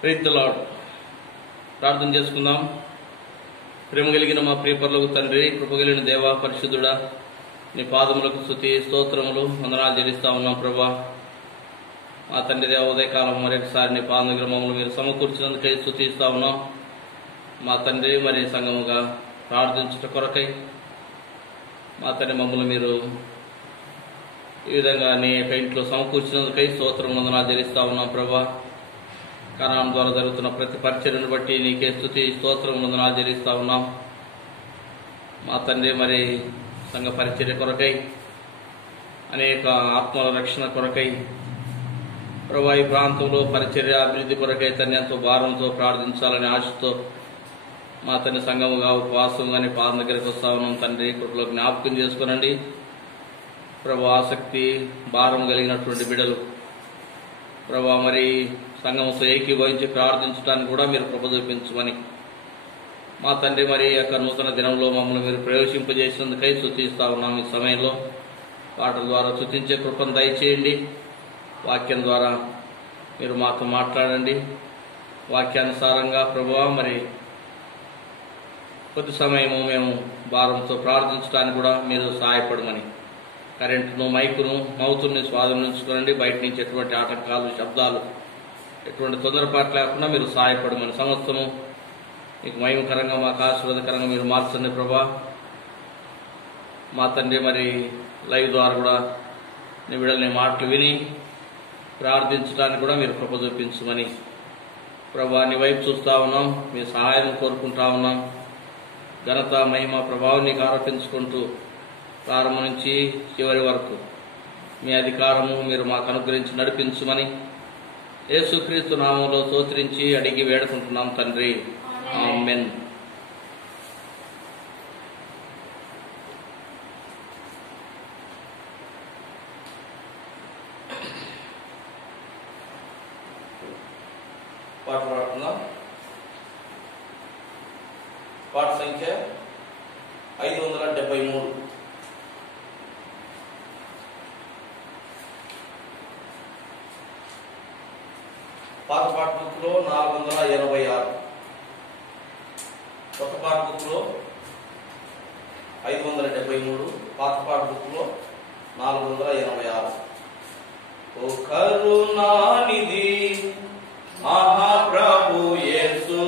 Praise the lord. ప్రార్థన చేసుకుందాం. ప్రేమ కలిగిన మా ప్రియ పరలోక తండ్రి, కృప కలిగిన దేవా, పరిశుద్ధుడా, నీ పాదములకు స్తుతి స్తోత్రములు వందనాలు చెల్లిస్తా ఉన్నాం ప్రభా. మా తండ్రి దేవ, ఉదయకాలం మరొకసారి నీ పాద దగ్గర మమ్మల్ని మీరు సమకూర్చినందుకై స్తుతిస్తా ఉన్నాం. మా తండ్రి మరి సంఘముగా ప్రార్థించుట కొరకై మా తండ్రి మమ్మల్ని మీరు ఈ విధంగా నీ యొక్క ఇంట్లో సమకూర్చినందుకై స్తోత్రం వందనాలు చెల్లిస్తా ఉన్నాం ప్రభా. కారణం ద్వారా జరుగుతున్న ప్రతి పరిచర్యను బట్టి నీకే స్తుతి స్తోత్రం వందనాలు చెల్లిస్తా ఉన్నాం. మా తండ్రి మరి సంఘ పరిచర్య కొరకై, అనేక ఆత్మల రక్షణ కొరకై ప్రభా, ఈ ప్రాంతంలో పరిచర్య అభివృద్ధి కొరకై తండ్రి ఎంతో భారంతో ప్రార్థించాలని ఆశతో మా తండ్రి సంఘముగా ఉపవాసంగానే పాదం దగ్గరికి వస్తా ఉన్నాం. తండ్రి కృపలో జ్ఞాపకం చేసుకునండి ప్రభా. ఆసక్తి భారం కలిగినటువంటి బిడ్డలు ప్రభా మరి సంఘంతో ఏకీభవించి ప్రార్థించడానికి కూడా మీరు కృప చూపించమని మా తండ్రి మరి యొక్క నూతన దినంలో మమ్మల్ని మీరు ప్రవేశింపజేసినందుకై స్తుతిస్తా ఉన్నాం. ఈ సమయంలో పాటల ద్వారా స్తుతించే కృపను దయచేయండి. వాక్యం ద్వారా మీరు మాతో మాట్లాడండి. వాక్యానుసారంగా ప్రభువా మరి కొద్ది సమయము మేము భారంతో ప్రార్థించడానికి కూడా మీరు సహాయపడమని, కరెంటును, మైకును, మౌతుల్ని స్వాధీనించుకోనండి. బయట నుంచి ఎటువంటి ఆటంకాలు, శబ్దాలు, ఎటువంటి తొందరపాటు లేకుండా మీరు సహాయపడమని, సమస్తము మీకు మహిమకరంగా, మాకు ఆశీర్వాదకరంగా మీరు మార్చండి ప్రభా. మా తండ్రి మరి లైవ్ ద్వారా కూడా నీ బిడ్డలని మాటలు విని ప్రార్థించడానికి కూడా మీరు కృప చూపించమని ప్రభా నీ వైపు చూస్తూ ఉన్నాం. మీ సహాయం కోరుకుంటా ఉన్నాం. ఘనత, మహిమ, ప్రభావం నీకు ఆరోపించుకుంటూ ప్రారంభం నుంచి చివరి వరకు మీ అధికారము మీరు మాకు అనుగ్రహించి నడిపించమని యేసుక్రీస్తు నామంలో స్తోత్రించి అడిగి వేడుకుంటున్నాం తండ్రి. ఆమేన్. పాట పాడుకుందాం. పాట సంఖ్య 573. పాత పాట బుక్ లో 486, కొత్త పాట బుక్ లో 573, పాత పాట బుక్ లో 486. ఓ కరుణానిధి మహాప్రభు యేసు,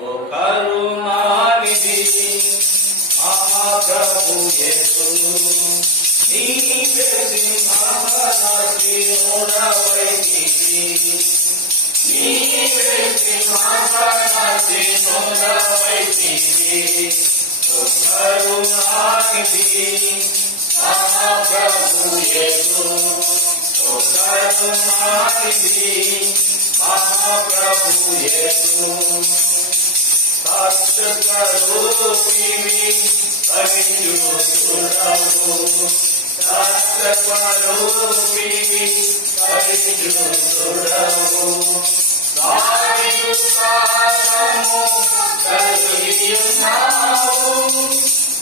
ఓ కరుణానిధి మహాప్రభు యేసు, నీవే సింహాసనాసీనుడవైతివి, నీవే సింహాసనాసీనుడవైతివి. ఓ కరుణానిధి మహాప్రభు యేసు, ఓ కరుణానిధి మహాప్రభు యేసు, సత్యస్వరూపివి పరిశుద్ధుడవు, సత్యస్వరూపివి పరిశుద్ధుడవు, దావీదు సారము కలిగియున్నావు,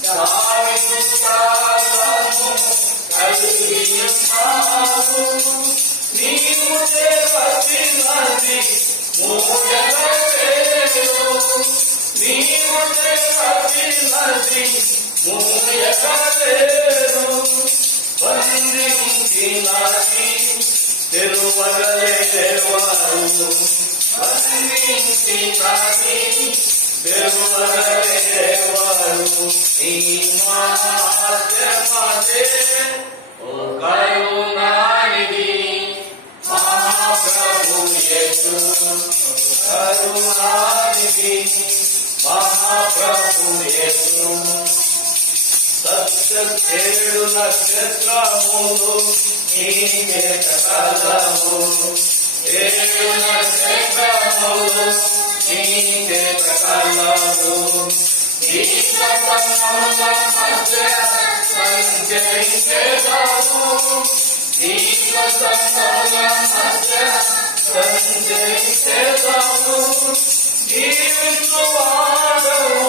దావీదు సారము కలిగియున్నావు, నీవు దేవతినది మూయగలేరు, నీవు దేవతినది మూయగలేరు, బంధించినది తెరువగలేవారు, బంధించినది తెరువగలేవారు, నీ మాధ్యమదే ఓ కరుణానిధి మహాప్రభు యేసు, కరుణానిధి మహాప్రభు యేసు. సత్యేడు నక్షత్రములు నీకే సకలము, 7 నక్షత్రములు నీకే సకలము, దీపస్తంభముల మధ్య సంచరించెదవు, దీపస్తంభముల మధ్య సంచరించెదవు, జీవించువాడవు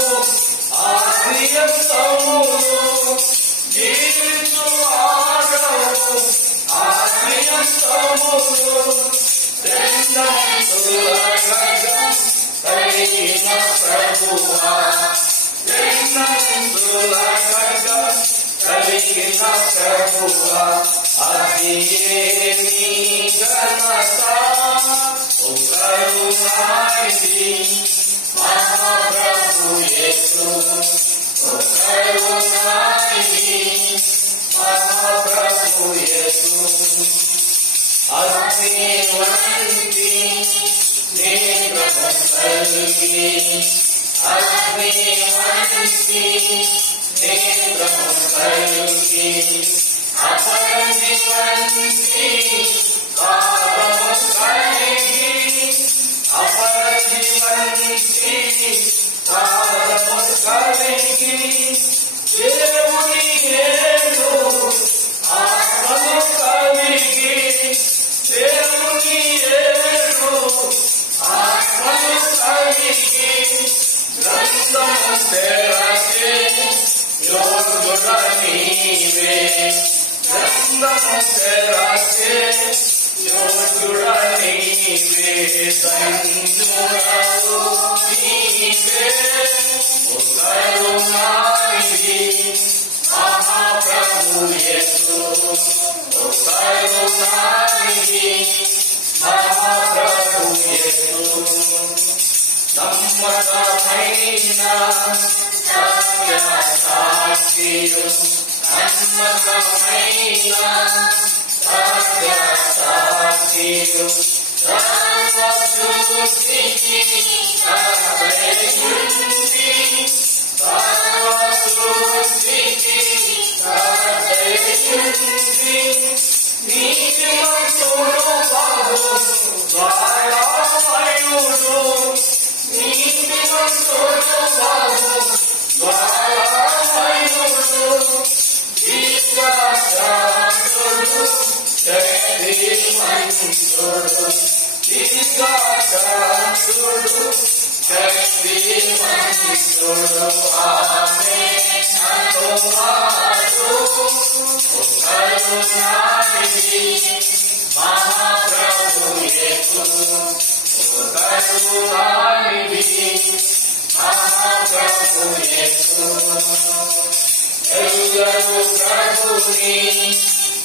ఆదియంతములు, జీవించువాడవు ఆదియంతములు, రెండంతుల కలిగిన ప్రభువా అదియేమి ఘనత ఓ కరుణానిధి మహాప్రభు యేసు ఓ కరుణానిధి మహాప్రభు యేసు అగ్ని వంటి నేత్రము కలిగి అగ్ని వంటి నేత్రము కలిగి అపరంజి వంటి పాదము కలిగి అపరంజి వంటి పాదము కలిగి దేవుని ఏడు ఆత్మను కలిగి దేవుని ఏడు ఆత్మను కలిగి గ్రంథము తెరచి యోగుడ నీవే గ్రంథము తెరచి యోగుడ నీవే ధన్యుడవు నీవే ఓ కరుణానిధి మహాప్రభు యేసు ఓ కరుణానిధి మహాప్రభు యేసు నమ్మకమైన సత్య సాక్షియు నమ్మకమైన సత్య సాక్షియు సర్వ సృష్టికి సదయుండి సర్వ సృష్టికి సదయుండి నీతిమంతుడు బాహు ద్వారమయుడు నీతిమంతుడు బాహు ద్వారమయుడు విశ్వాసంతుడు శక్తిమంతుడు విశ్వాసంతుడు శక్తిమంతుడు ఆమేన్ అనువాడు ఓ కరుణానిధి మహాప్రభు యేసు ఓ కరుణానిధి మహాప్రభు యేసు ఎరుగరు ప్రభుని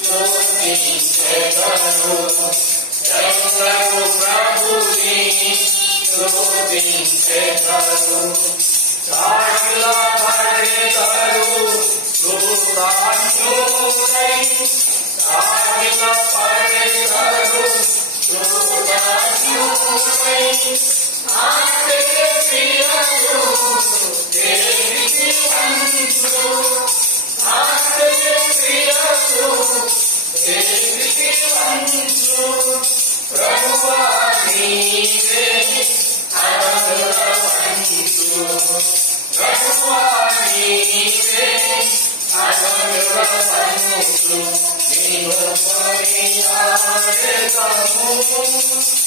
స్తుతించెదరు ఎరుగరు ప్రభుని స్తుతించెదరు సాగిల పడెదరు కృతజ్ఞుడై సాగిల పడెదరు కృతజ్ఞుడై ఆస్తే ప్రియు దేవి వంతు ఆస్తే ప్రియు దేవి వంతు ప్రభువా నీవే అగరవంతు ప్రభువా నీవే అగరవంతు నిన్ను కొనియాడెదము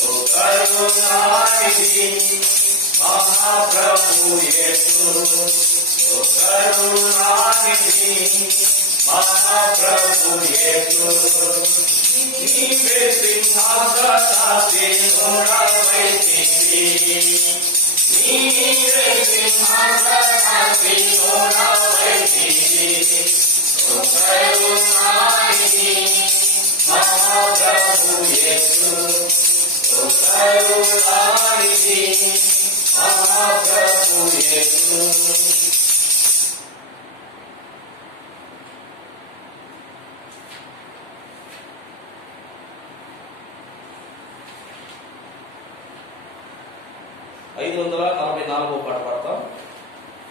ఓ కరుణానిధి మహాప్రభు యేసు ఓ కరుణానిధి మహాప్రభు యేసు నీవే సింహాసనాసీనుడవైతివి నీవే సింహాసనాసీనుడవైతివి ఓ కరుణానిధి మహాప్రభు యేసు ఓ కరుణానిధి మహాప్రభు యేసు ఐదు 544 పాట పాడతాం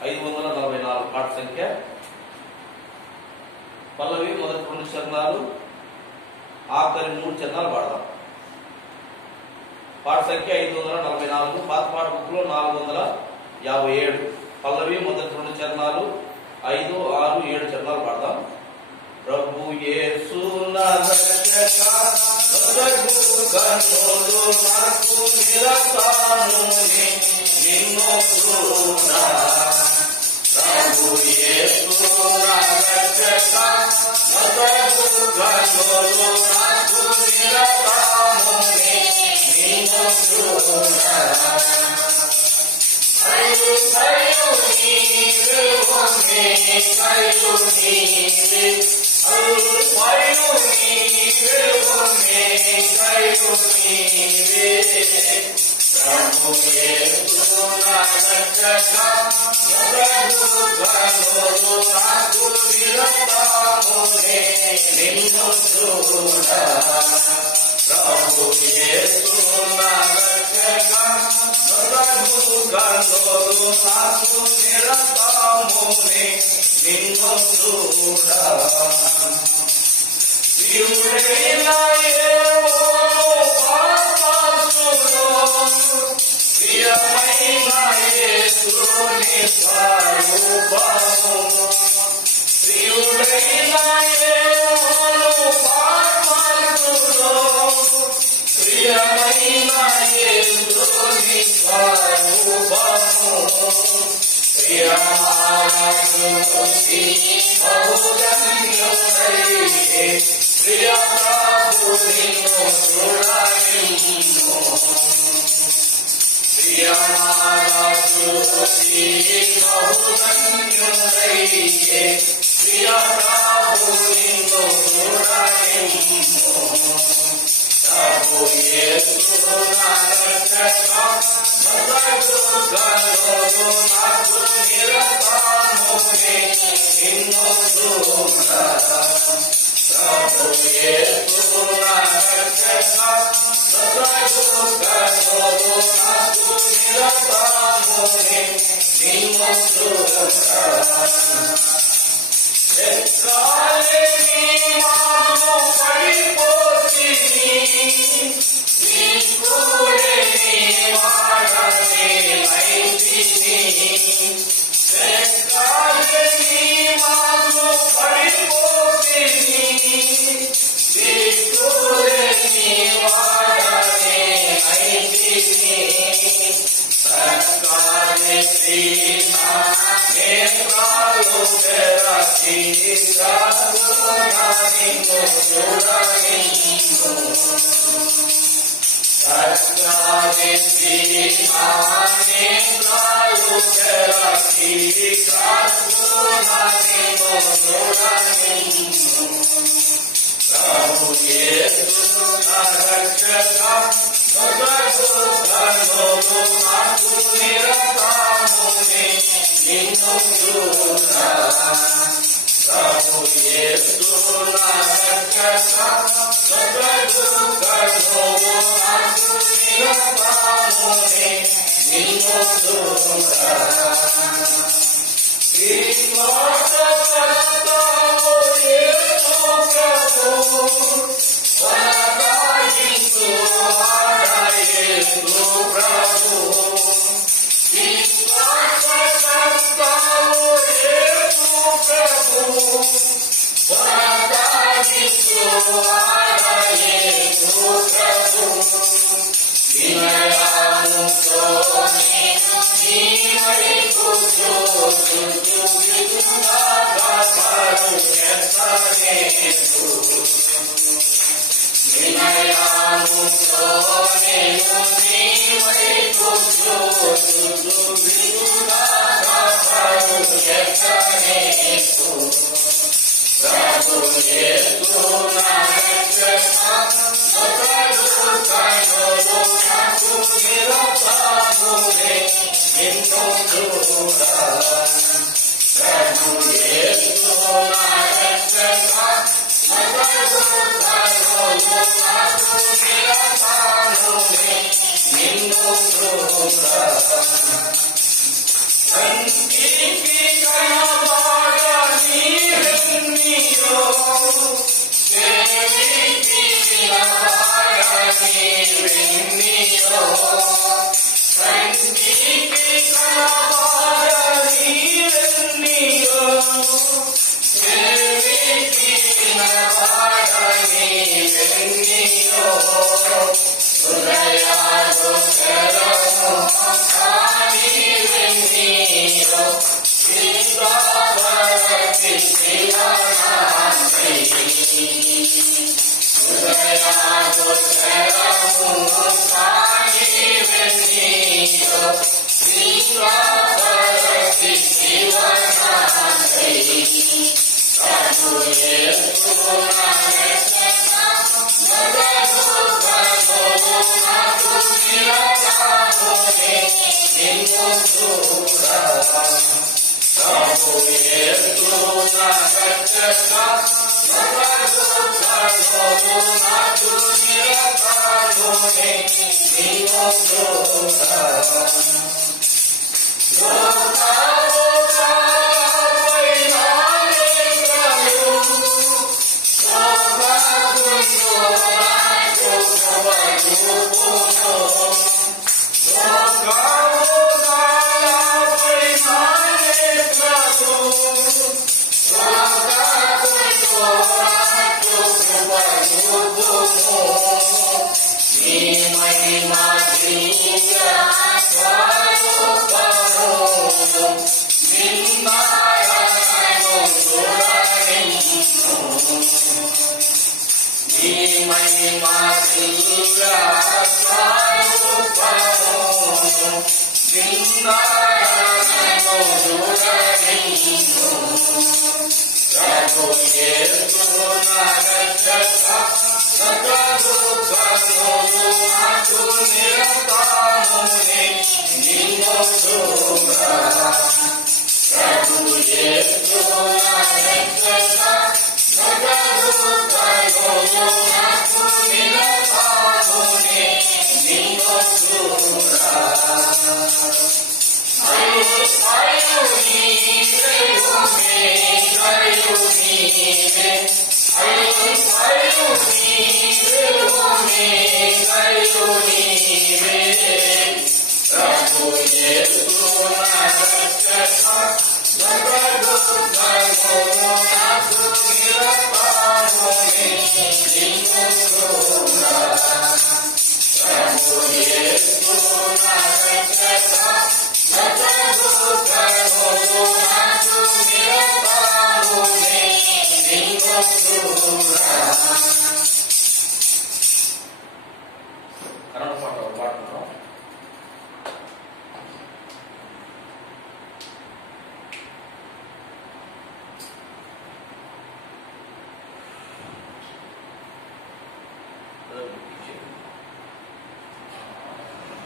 544 పాట సంఖ్య పల్లవి మొదటి 2 చరణాలు ఆఖరి 3 చరణాలు పాడతాం పాట సంఖ్య 544 పాత పాట బుక్ లో 457 పల్లవి మొదటి 2 చరణాలు 5, 6, 7 చరణాలు పాడతాం ప్రభు యేసు నా రక్షక కన్నులు నాకు నిరతాను నిన్ను చూడా ప్రభు యేసు నా రక్షక కన్నులు నాకు నిరతాను నిన్ను చూడా అయ్యో నీవే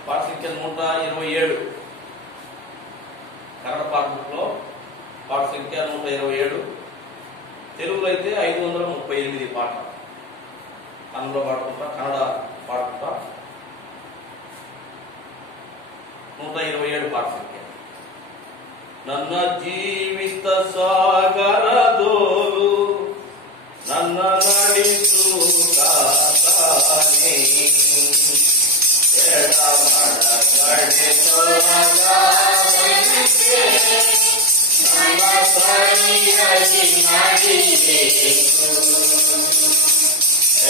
పాట సంఖ్య 127 కన్నడ పాఠంలో పాట సంఖ్య 127, తెలుగులో అయితే 538 పాట. కన్నడలో పాడుకుంటా, కన్నడ పాడుకుంటా. 127 పాట సంఖ్య. ನನ್ನ ಜೀವಿತ ಸಾಗರದೋರು ನನ್ನ ನಡೆಸುತ್ತಾನೆ ಎಡಮಡ ಗಡಿಸೊಳಗಾಗಲಿಕ್ಕೆ ನನ್ನ ಸರಿಯಾಗಿ ನಡೆಯಬೇಕು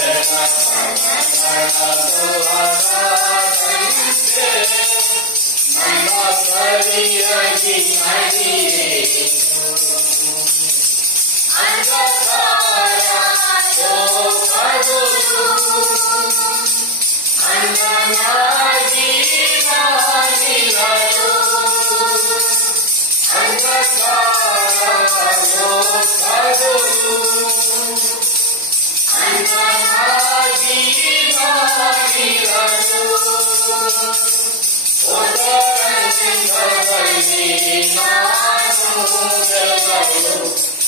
ಎಡಮಡ ಗಡಿಸೊಳಗಾಗಲಿಕ್ಕೆ ನನ್ನ ಸರಿಯಾಗಿ ನಡೆಯಬೇಕು ಅಂಧಕಾರ ಹೋಗಲು ಅಂಧನಾಗಿ ನಾನಿರಲು ಅಂಧಕಾರ ಹೋಗಲು ಅಂಧನಾಗಿ ನಾನಿರಲು ಒದರಂಗದಲ್ಲಿ ನಾನು ಗೆಲ್ಲಲು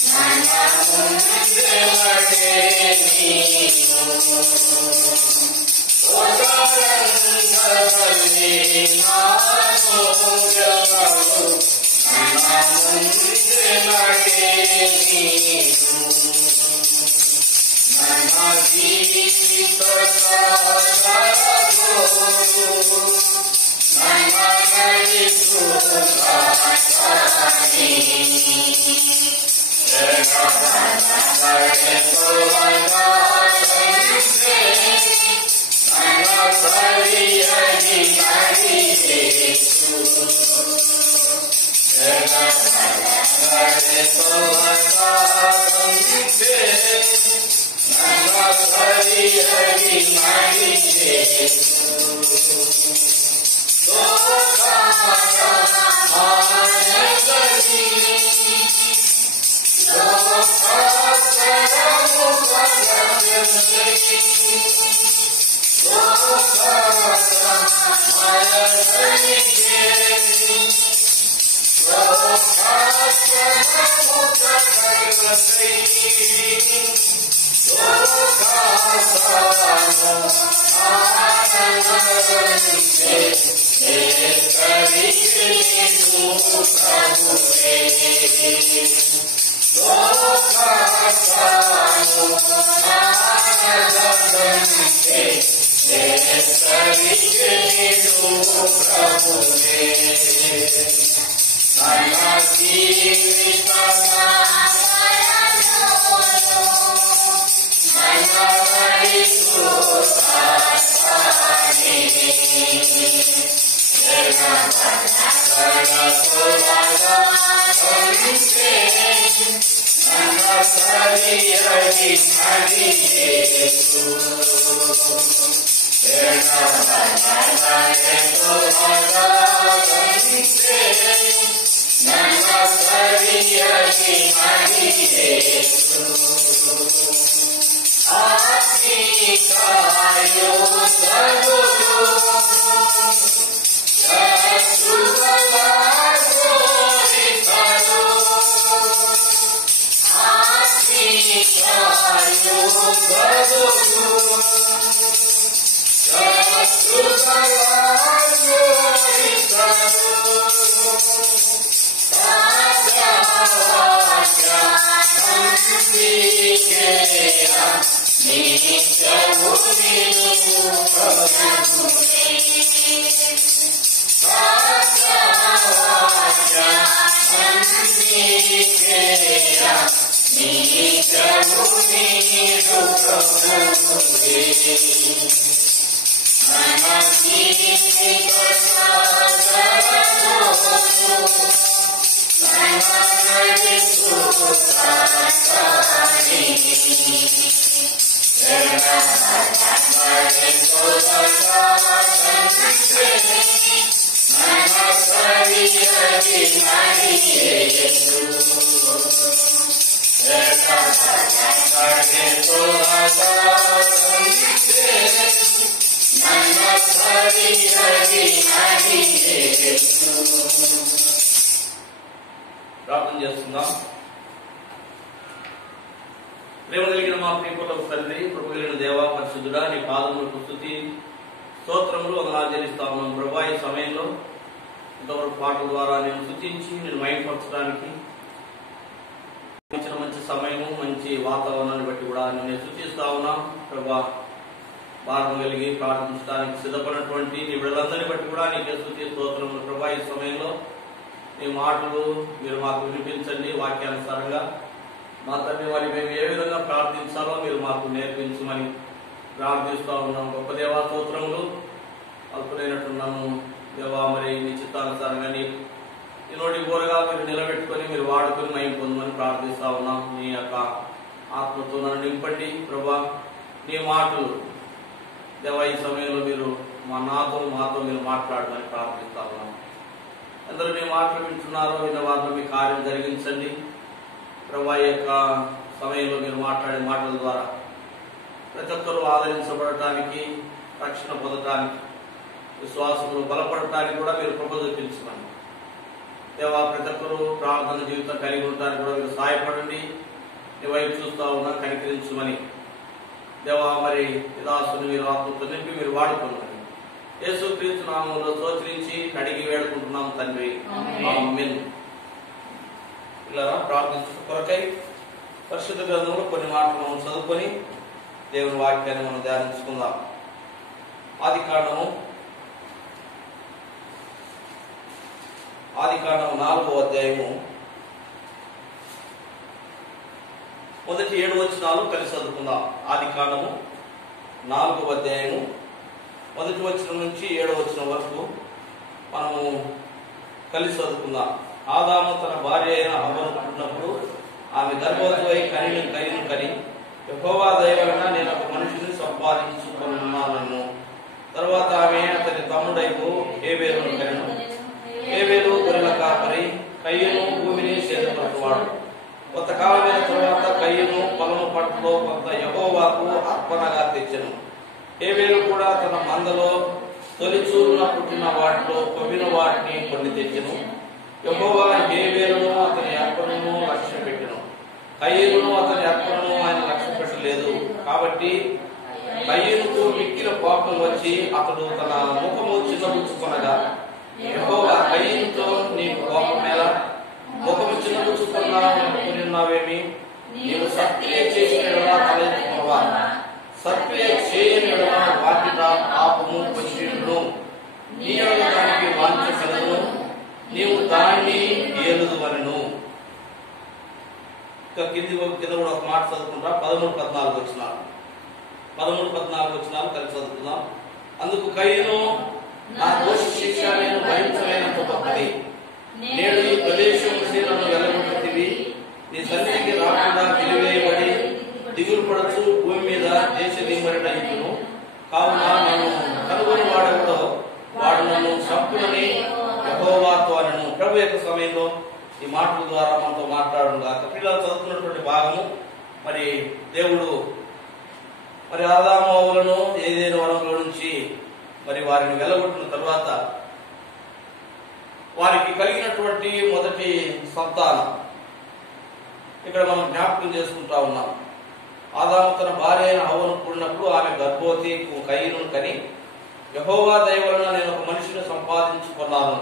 ನನ್ನ ಮುಂದೆ ನಡೆ ನೀನು ಒದರಂಗದಲ್ಲಿ ನಾನು ಗೆಲ್ಲಲು ನನ್ನ ಮುಂದೆ ನಡೆ ನೀನು ನನ್ನ ಜೀವಿತ ಸಾಗರದೋರು ನನ್ನ ನಡೆಸುತ್ತಾನೆ ಎಡಮನಗಳೆತೊಳಗಾಗಲಿಕ್ಕೆ ನನ್ನ ಸರಿಯಾಗಿ ನಡೆಯಬೇಕು ಎಡಮನಗಳೆತೊಳಗಾಗಲಿಕ್ಕೆ ನನ್ನ ಸರಿಯಾಗಿ ನಡೆಯಬೇಕು ಲೋಕ ప్రార్థన చేస్తున్నాం. ప్రేమ కలిగిన మా ప్రియపులకు తండ్రి, కృప కలిగిన దేవా, పరిశుద్ధుడా, నీ పాదములకు స్తుతి స్తోత్రములు వందనాలు చెల్లిస్తా ఉన్నాం ప్రభా. ఈ సమయంలో ఇంతవరకు పాటల ద్వారా నేను స్తుతించి నేను మైంపరచడానికి ఇచ్చిన మంచి సమయము, మంచి వాతావరణాన్ని బట్టి కూడా నేను స్తుతిస్తా ఉన్నాం ప్రభా. భారం కలిగి ప్రార్థించడానికి సిద్ధపడినటువంటి నీ బిడ్డలందరినీ బట్టి కూడా నీకే స్తుతి స్తోత్రములు ప్రభా. ఈ సమయంలో నీ మాటలు మీరు మాకు వినిపించండి. వాక్యానుసారంగా మా తండ్రి వారి మేము ఏ విధంగా ప్రార్థించాలో మీరు మాకు నేర్పించమని ప్రార్థిస్తూ ఉన్నాం. గొప్ప దేవా, స్తోత్రములు. అల్పులైనట్టున్నాను దేవా, మరి నీ చిత్తానుసారంగా నీ నోటి బోరగా మీరు నిలబెట్టుకొని మీరు వాడుకొని మహిమ పొందమని ప్రార్థిస్తా ఉన్నాం. నీ యొక్క ఆత్మతో నన్ను నింపండి ప్రభా. నీ మాటలు దేవా ఈ సమయంలో మీరు మాతో మీరు మాట్లాడమని ప్రార్థిస్తా ఉన్నాం. అందరూ మీ మాటలు వింటున్నారో విన్న వారిలో మీ కార్యం జరిగించండి ప్రభా. ఈ యొక్క సమయంలో మీరు మాట్లాడే మాటల ద్వారా ప్రతి ఒక్కరూ ఆదరించబడటానికి, రక్షణ పొందటానికి, విశ్వాసంలో బలపడటానికి కూడా మీరు కృప చూపించమని దేవా. ప్రతి ఒక్కరూ ప్రార్థన జీవితం కలిగి ఉండటానికి కూడా మీరు సహాయపడండి. నీ వైపు చూస్తా ఉన్నా కనికరించమని దేవా. మరి దాసుని మీరు ఆత్మతో నింపి మీరు వాడుకున్నాను. యేసుక్రీస్తు నామములో స్తోత్రించి అడిగి వేడుకుంటున్నాం తండ్రి, ఆమేన్. ఇలా ప్రార్థించు కొరకై పరిశుద్ధ గ్రంథంలో కొన్ని మాటలు మనం చదువుకొని దేవుని వాక్యాన్ని మనం ధ్యానించుకుందాం. ఆదికాండము 4వ అధ్యాయము మొదటి 7 వచనాలు కలిసి చదువుకుందాం. ఆదికాండము 4వ అధ్యాయము మొదటి వచనం నుంచి 7వ వచనం వరకు మనము కలిసి చదువుకుందాం. ఆదాము తన భార్య అయిన హవ్వను పుట్టినప్పుడు ఆమె గర్భవతి కయ్యను కని యెహోవా దయ వలన నేను ఒక మనిషిని సంపాదించుకున్నాను. తర్వాత ఆమె అతని తమ్ముడైపు హేబేలును కనెను. హేబేలు గొర్రెల కాపరి, కయ్యను భూమిని సేదపరచువాడు. కొంతకాలమైన తరువాత కయ్యను పొలము పట్టులో కొంత యెహోవాకు అర్పణగా తెచ్చెను. హేబేలు కూడా తన మందలో తొలిచూరున పుట్టిన వాటిలో కొవ్విన వాటిని కొన్ని తెచ్చెను. యెహోవా హేబేలును అతని అర్పణను లక్ష్య పెట్టెను. కయ్యను అతని అర్పణను ఆయన లక్ష్య పెట్టలేదు. కాబట్టి కయ్యనుకు మిక్కిల కోపం వచ్చి అతడు తన ముఖము చిన్నబుచ్చుకొనగా యెహోవా కయీనుతో నీకు కోపమేలా? ముఖము చిన్నపుచ్చుకున్నావేమి? నీవు సత్క్రియ చేసిన యెడల తలెత్తుకొనవా? సత్క్రియ చేయని యెడల వాకిట పాపము పొంచియుండును. నీ యెడల దానికి వాంఛ కలుగును, నీవు దాన్ని ఏలుదువలెను. కింద కూడా ఒక మాట చదువుకుంటా. 13-14 వచనాలు. 13-14 వచనాలు కలిసి చదువుకుందాం. అందుకు కయీను, నా దోష శిక్ష నేను భరించలేనంత గొప్పది. నేడు ఈ ప్రదేశం నన్ను వెలగొట్టివి. నీ సన్నిధికి రాకుండా వెలివేయబడి దిగులు పడచ్చు భూమి మీద దేశ దిమ్మరినైతును. కావున నన్ను కనుగొని వాడెవడో వాడు నన్ను చంపునని యెహోవాతో అనెను. ప్రభు యొక్క సమయంలో ఈ మాటల ద్వారా మనతో మాట్లాడడం కాక పిల్లలు చదువుతున్నటువంటి భాగము, మరి దేవుడు మరి ఆదాము హవ్వలను ఏదైనా వనంలో నుంచి మరి వారిని వెలగొట్టిన తర్వాత వారికి కలిగినటువంటి మొదటి సంతానం ఇక్కడ మనం జ్ఞాపకం చేసుకుంటా ఉన్నాం. ఆదాము తన భార్య అయిన హవ్వను కూడినప్పుడు ఆమె గర్భవతి కయీనును కని, యెహోవా దయ వలన నేను ఒక మనిషిని సంపాదించుకున్నాను.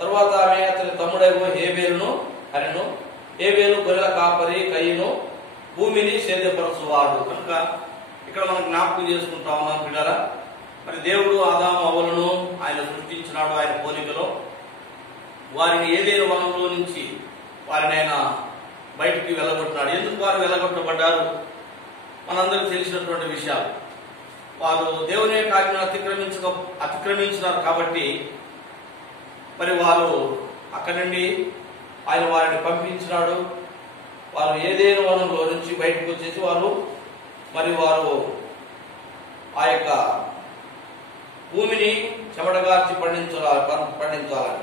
తర్వాత ఆమె అతని తమ్ముడైన హేబేలును కనెను. హేబేలు గొర్రెల కాపరి, కయీను భూమిని సేద్యపరచువాడు. కనుక ఇక్కడ మనం జ్ఞాపకం చేసుకుంటా ఉన్నాం పిల్లరా. మరి దేవుడు ఆదాము హవ్వలను ఆయన సృష్టించినాడు ఆయన పోలికలో. వారిని ఏదైనా వనంలో నుంచి వారిని ఆయన బయటికి వెళ్ళగొట్టినాడు. ఎందుకు వారు వెళ్ళగొట్టబడ్డారు? మనందరికీ తెలిసినటువంటి విషయాలు. వారు దేవుని యొక్క ఆజ్ఞను అతిక్రమించినారు కాబట్టి మరి వారు అక్కడి నుండి ఆయన వారిని పంపించినాడు. వారు ఏదైనా వనంలో నుంచి బయటకు వచ్చేసి వారు ఆ యొక్క భూమిని చెమటగార్చి పండించాలని.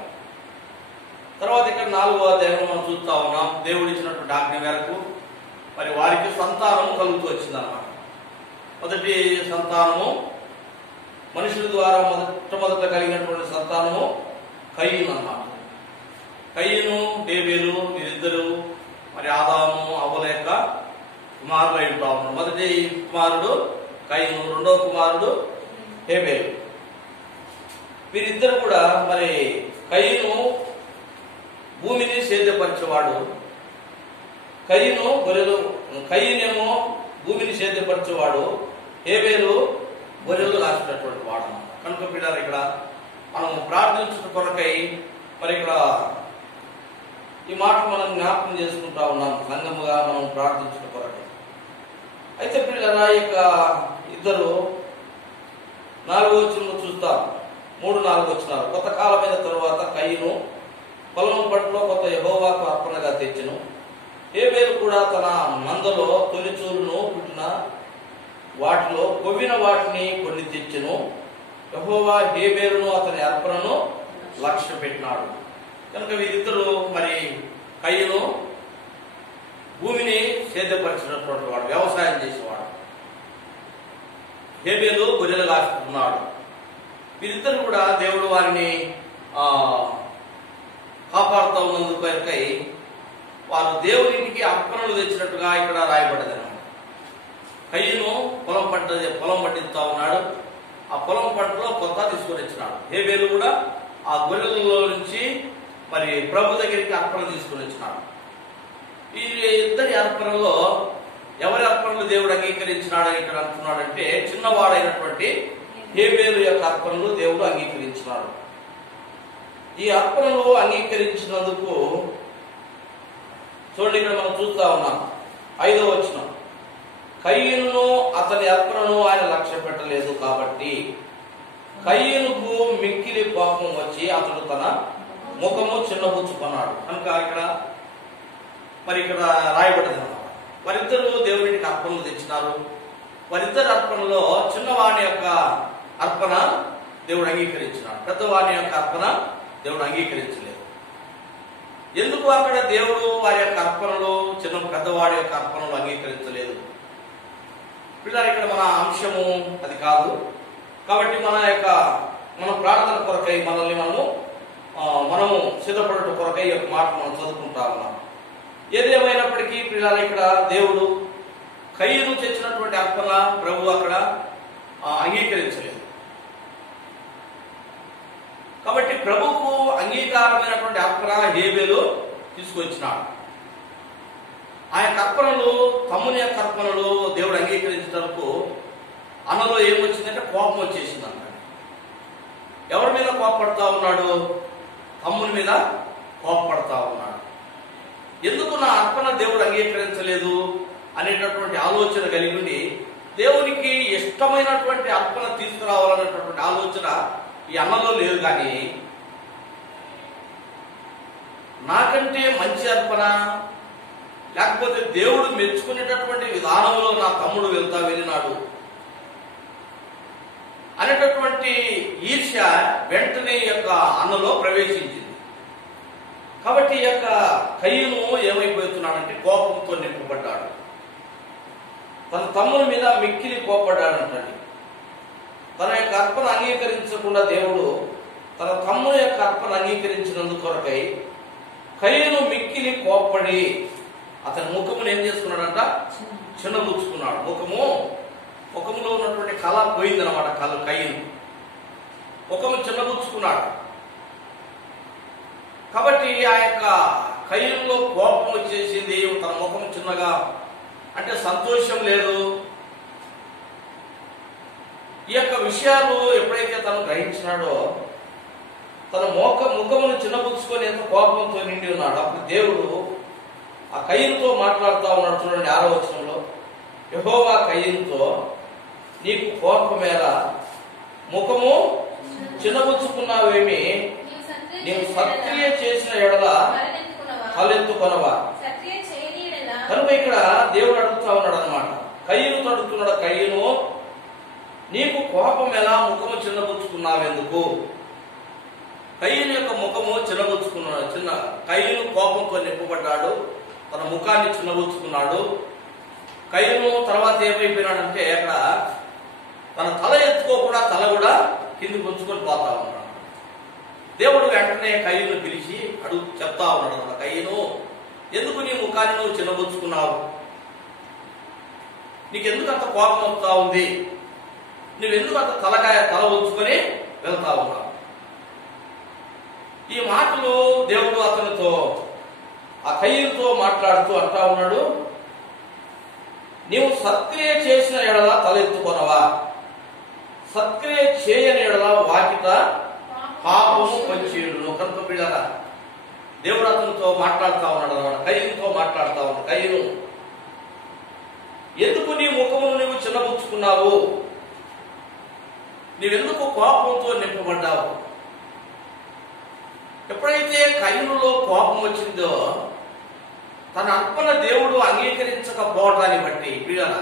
తర్వాత ఇక్కడ 4వ అధ్యాయంలో మనం చూస్తా ఉన్నాం. దేవుడు ఇచ్చినటువంటి ఆజ్ఞ మేరకు మరి వారికి సంతానము కలుగుతూ వచ్చిందన్నమాట. మొదటి సంతానము మనుషుల ద్వారా మొట్టమొదట కలిగినటువంటి సంతానము కయీను అన్నమాట. కయీను, హేబేలు వీరిద్దరు మరి ఆదాము హవ్వల యొక్క కుమారులు అయి ఉంటా ఉన్నారు. మొదటి కుమారుడు కయీను, రెండవ కుమారుడు హేబేలు. వీరిద్దరు కూడా మరి కయీను భూమిని సేద్యపరిచేవాడు. కయీనేమో భూమిని సేద్యపరిచేవాడు, హేబేలు గొర్రెలు కాసినటువంటి వాడు. కనుక పిల్లలు ఇక్కడ మనం ప్రార్థించిన కొరకై మరి ఇక్కడ ఈ మాట మనం జ్ఞాపకం చేసుకుంటా ఉన్నాం. సంఘముగా మనం ప్రార్థించిన కొరకై. అయితే పిల్లల యొక్క ఇద్దరు 4వ వచనంలో చూస్తాం. 3-4 వచనాలు. కొంతకాలమైన తరువాత కయీను పొలం పట్టులో కొంత యెహోవాకు అర్పణగా తెచ్చెను. హేబేలు కూడా తన మందలో తొలిచూలును పుట్టిన వాటిలో కొవ్విన వాటిని కొన్ని తెచ్చెను. యెహోవా హేబేలును అతని అర్పణను లక్ష్య పెట్టినాడు. కనుక వీరిద్దరు మరి కయీను భూమిని సేద్యపరిచినటువంటి వాడు, వ్యవసాయం చేసేవాడు. హేబేలు గొర్రెలు కాసుకున్నాడు. వీరిద్దరు కూడా దేవుడు వారిని కాపాడుతూ ఉన్నందుకు కొరకై వారు దేవునికి అర్పణలు తెచ్చినట్టుగా ఇక్కడ రాయబడ్డది అన్నమాట. కయీను పొలం పండిస్తా ఉన్నాడు. ఆ పొలం పంటలో కొత్త తీసుకొని వచ్చినాడు. హేబేలు కూడా ఆ గొర్రెలలో నుంచి మరి ప్రభు దగ్గరికి అర్పణ తీసుకొని వచ్చినాడు. ఈ ఇద్దరి అర్పణలో ఎవరి అర్పణలు దేవుడు అంగీకరించినాడని ఇక్కడ అంటున్నాడంటే, చిన్నవాడైనటువంటి హేబేలు యొక్క అర్పణలు దేవుడు అంగీకరించినాడు. ఈ అర్పణలు అంగీకరించినందుకు చూడండి, ఇక్కడ మనం చూస్తా ఉన్నాం 5వ వచనం. కయీనును అతని అర్పణను ఆయన లక్ష్య పెట్టలేదు కాబట్టి కయీనుకు మిక్కిలి కోపం వచ్చి అతడు తన ముఖము చిన్నబుచ్చుకున్నాడు. కనుక ఇక్కడ రాయబడ్డది అన్నమాట. వారిద్దరు దేవునికి అర్పణలు తెచ్చినారు. వారిద్దరు అర్పణలో చిన్నవాణి యొక్క అర్పణ దేవుడు అంగీకరించినాడు, పెద్దవాణి యొక్క అర్పణ దేవుడు అంగీకరించలేదు. ఎందుకు అక్కడ దేవుడు వారి యొక్క అర్పణలు పెద్దవాడి యొక్క అర్పణలు అంగీకరించలేదు? పిల్లలు ఇక్కడ మన అంశము అది కాదు. కాబట్టి మన ప్రార్థన కొరకై మనము సిద్ధపడట కొరకై ఈ యొక్క మాట మనం చదువుకుంటా ఉన్నాం. ఏదేమైనప్పటికీ పిల్లలు ఇక్కడ దేవుడు కయీను తెచ్చినటువంటి అర్పణ ప్రభు అక్కడ అంగీకరించలేదు. కాబట్టి ప్రభుకు అంగీకారమైనటువంటి అర్పణ హేబేలు తీసుకొచ్చినాడు. ఆ యొక్క అర్పణలు, తమ్ముని యొక్క అర్పణలు దేవుడు అంగీకరించడానికి అన్నలో ఏమొచ్చిందంటే కోపం వచ్చేసింది అన్నాడు. ఎవరి మీద కోపపడతా ఉన్నాడు? తమ్ముని మీద కోపపడతా ఉన్నాడు. ఎందుకు నా అర్పణ దేవుడు అంగీకరించలేదు అనేటటువంటి ఆలోచన కలిగి ఉండి దేవునికి ఇష్టమైనటువంటి అర్పణ తీసుకురావాలన్నటువంటి ఆలోచన ఈ అన్నలో లేదు. కానీ నాకంటే మంచి అర్పణ, లేకపోతే దేవుడు మెచ్చుకునేటటువంటి విధానంలో నా తమ్ముడు వెళ్ళినాడు అనేటటువంటి ఈర్ష్య వెంటనే ఈ యొక్క అన్నలో ప్రవేశించింది. కాబట్టి ఈ యొక్క కయ్యను ఏమైపోతున్నాడంటే కోపంతో నింపబడ్డాడు. తన తమ్ముని మీద మిక్కిలి కోపడ్డాడంటాడు. తన యొక్క అర్పణ అంగీకరించకుండా దేవుడు తన తమ్ముని యొక్క అర్పణ అంగీకరించినందుకు కొరకై కయ్యను మిక్కిలి కోప్పడి అతని ముఖమును ఏం చేసుకున్నాడంట? చిన్నబుచ్చుకున్నాడు. ముఖములో ఉన్నటువంటి కళ పోయిందనమాట. కయ్యను ముఖము చిన్నబుచ్చుకున్నాడు. కాబట్టి ఆ యొక్క కయ్యనులో కోపం వచ్చేసింది. తన ముఖం చిన్నగా, అంటే సంతోషం లేదు. ఈ యొక్క విషయాలు ఎప్పుడైతే తను గ్రహించినాడో తన ముఖమును చిన్నబుచ్చుకొని ఎంత కోపంతో నిండి ఉన్నాడు. అప్పుడు దేవుడు ఆ కయ్యనుతో మాట్లాడుతూ ఉన్నాడు. చూడండి 6వ వచనంలో, యెహోవా కయ్యనుతో, నీకు కోపమేలా, ముఖము చిన్నబుచ్చుకున్నావేమి, నీవు సత్క్రియ చేసిన ఎడల తలెత్తుకొనవా. కనుక ఇక్కడ దేవుడు అడుగుతా ఉన్నాడు అనమాట. కయ్యను అడుగుతున్నాడు, కయ్యను నీకు కోపం ఎలా, ముఖము చిన్నబుచ్చుకున్నావెందుకు? కయ్యను యొక్క ముఖము చిన్నబుచ్చుకున్నాడు. కయ్యను కోపంతో నింపబడ్డాడు, తన ముఖాన్ని చిన్నబుచ్చుకున్నాడు. కయ్యను తర్వాత ఏమైపోయినాడంటే అక్కడ తన తల ఎత్తుకోకుండా తల కూడా కిందికి ఉంచుకొని పోతా ఉన్నాడు. దేవుడు వెంటనే కయ్యను పిలిచి చెప్తా ఉన్నాడు అన్నమాట, కయ్యను ఎందుకు నీ ముఖాన్ని నువ్వు చిన్నబుచ్చుకున్నావు? నీకెందుకు అంత కోపం వస్తా ఉంది? నువ్వెందుకు అంత తల ఉంచుకొని వెళ్తా ఉన్నావు? ఈ మాటలు దేవుడు అతనితో, ఆ కయ్యనుతో మాట్లాడుతూ అంటా ఉన్నాడు, నీవు సత్క్రియ చేసిన ఎడల తలెత్తుకొనవా, సత్క్రియ చేయని ఎడల వాకిట పాపము పంచేయుడును. కనుక పిల్లరా, దేవుడు అతనితో మాట్లాడుతూ ఉన్నాడు అన్నమాట. కయ్యనుతో మాట్లాడుతూ ఉన్నాడు. కయ్యను, ఎందుకు నీ ముఖమును నువ్వు చిన్నబుచ్చుకున్నావు? నీవెందుకు కోపంతో నింపబడ్డావు? ఎప్పుడైతే కయ్యనులో కోపం వచ్చిందో తన అర్పణ దేవుడు అంగీకరించకపోవటాన్ని బట్టి పిల్లరా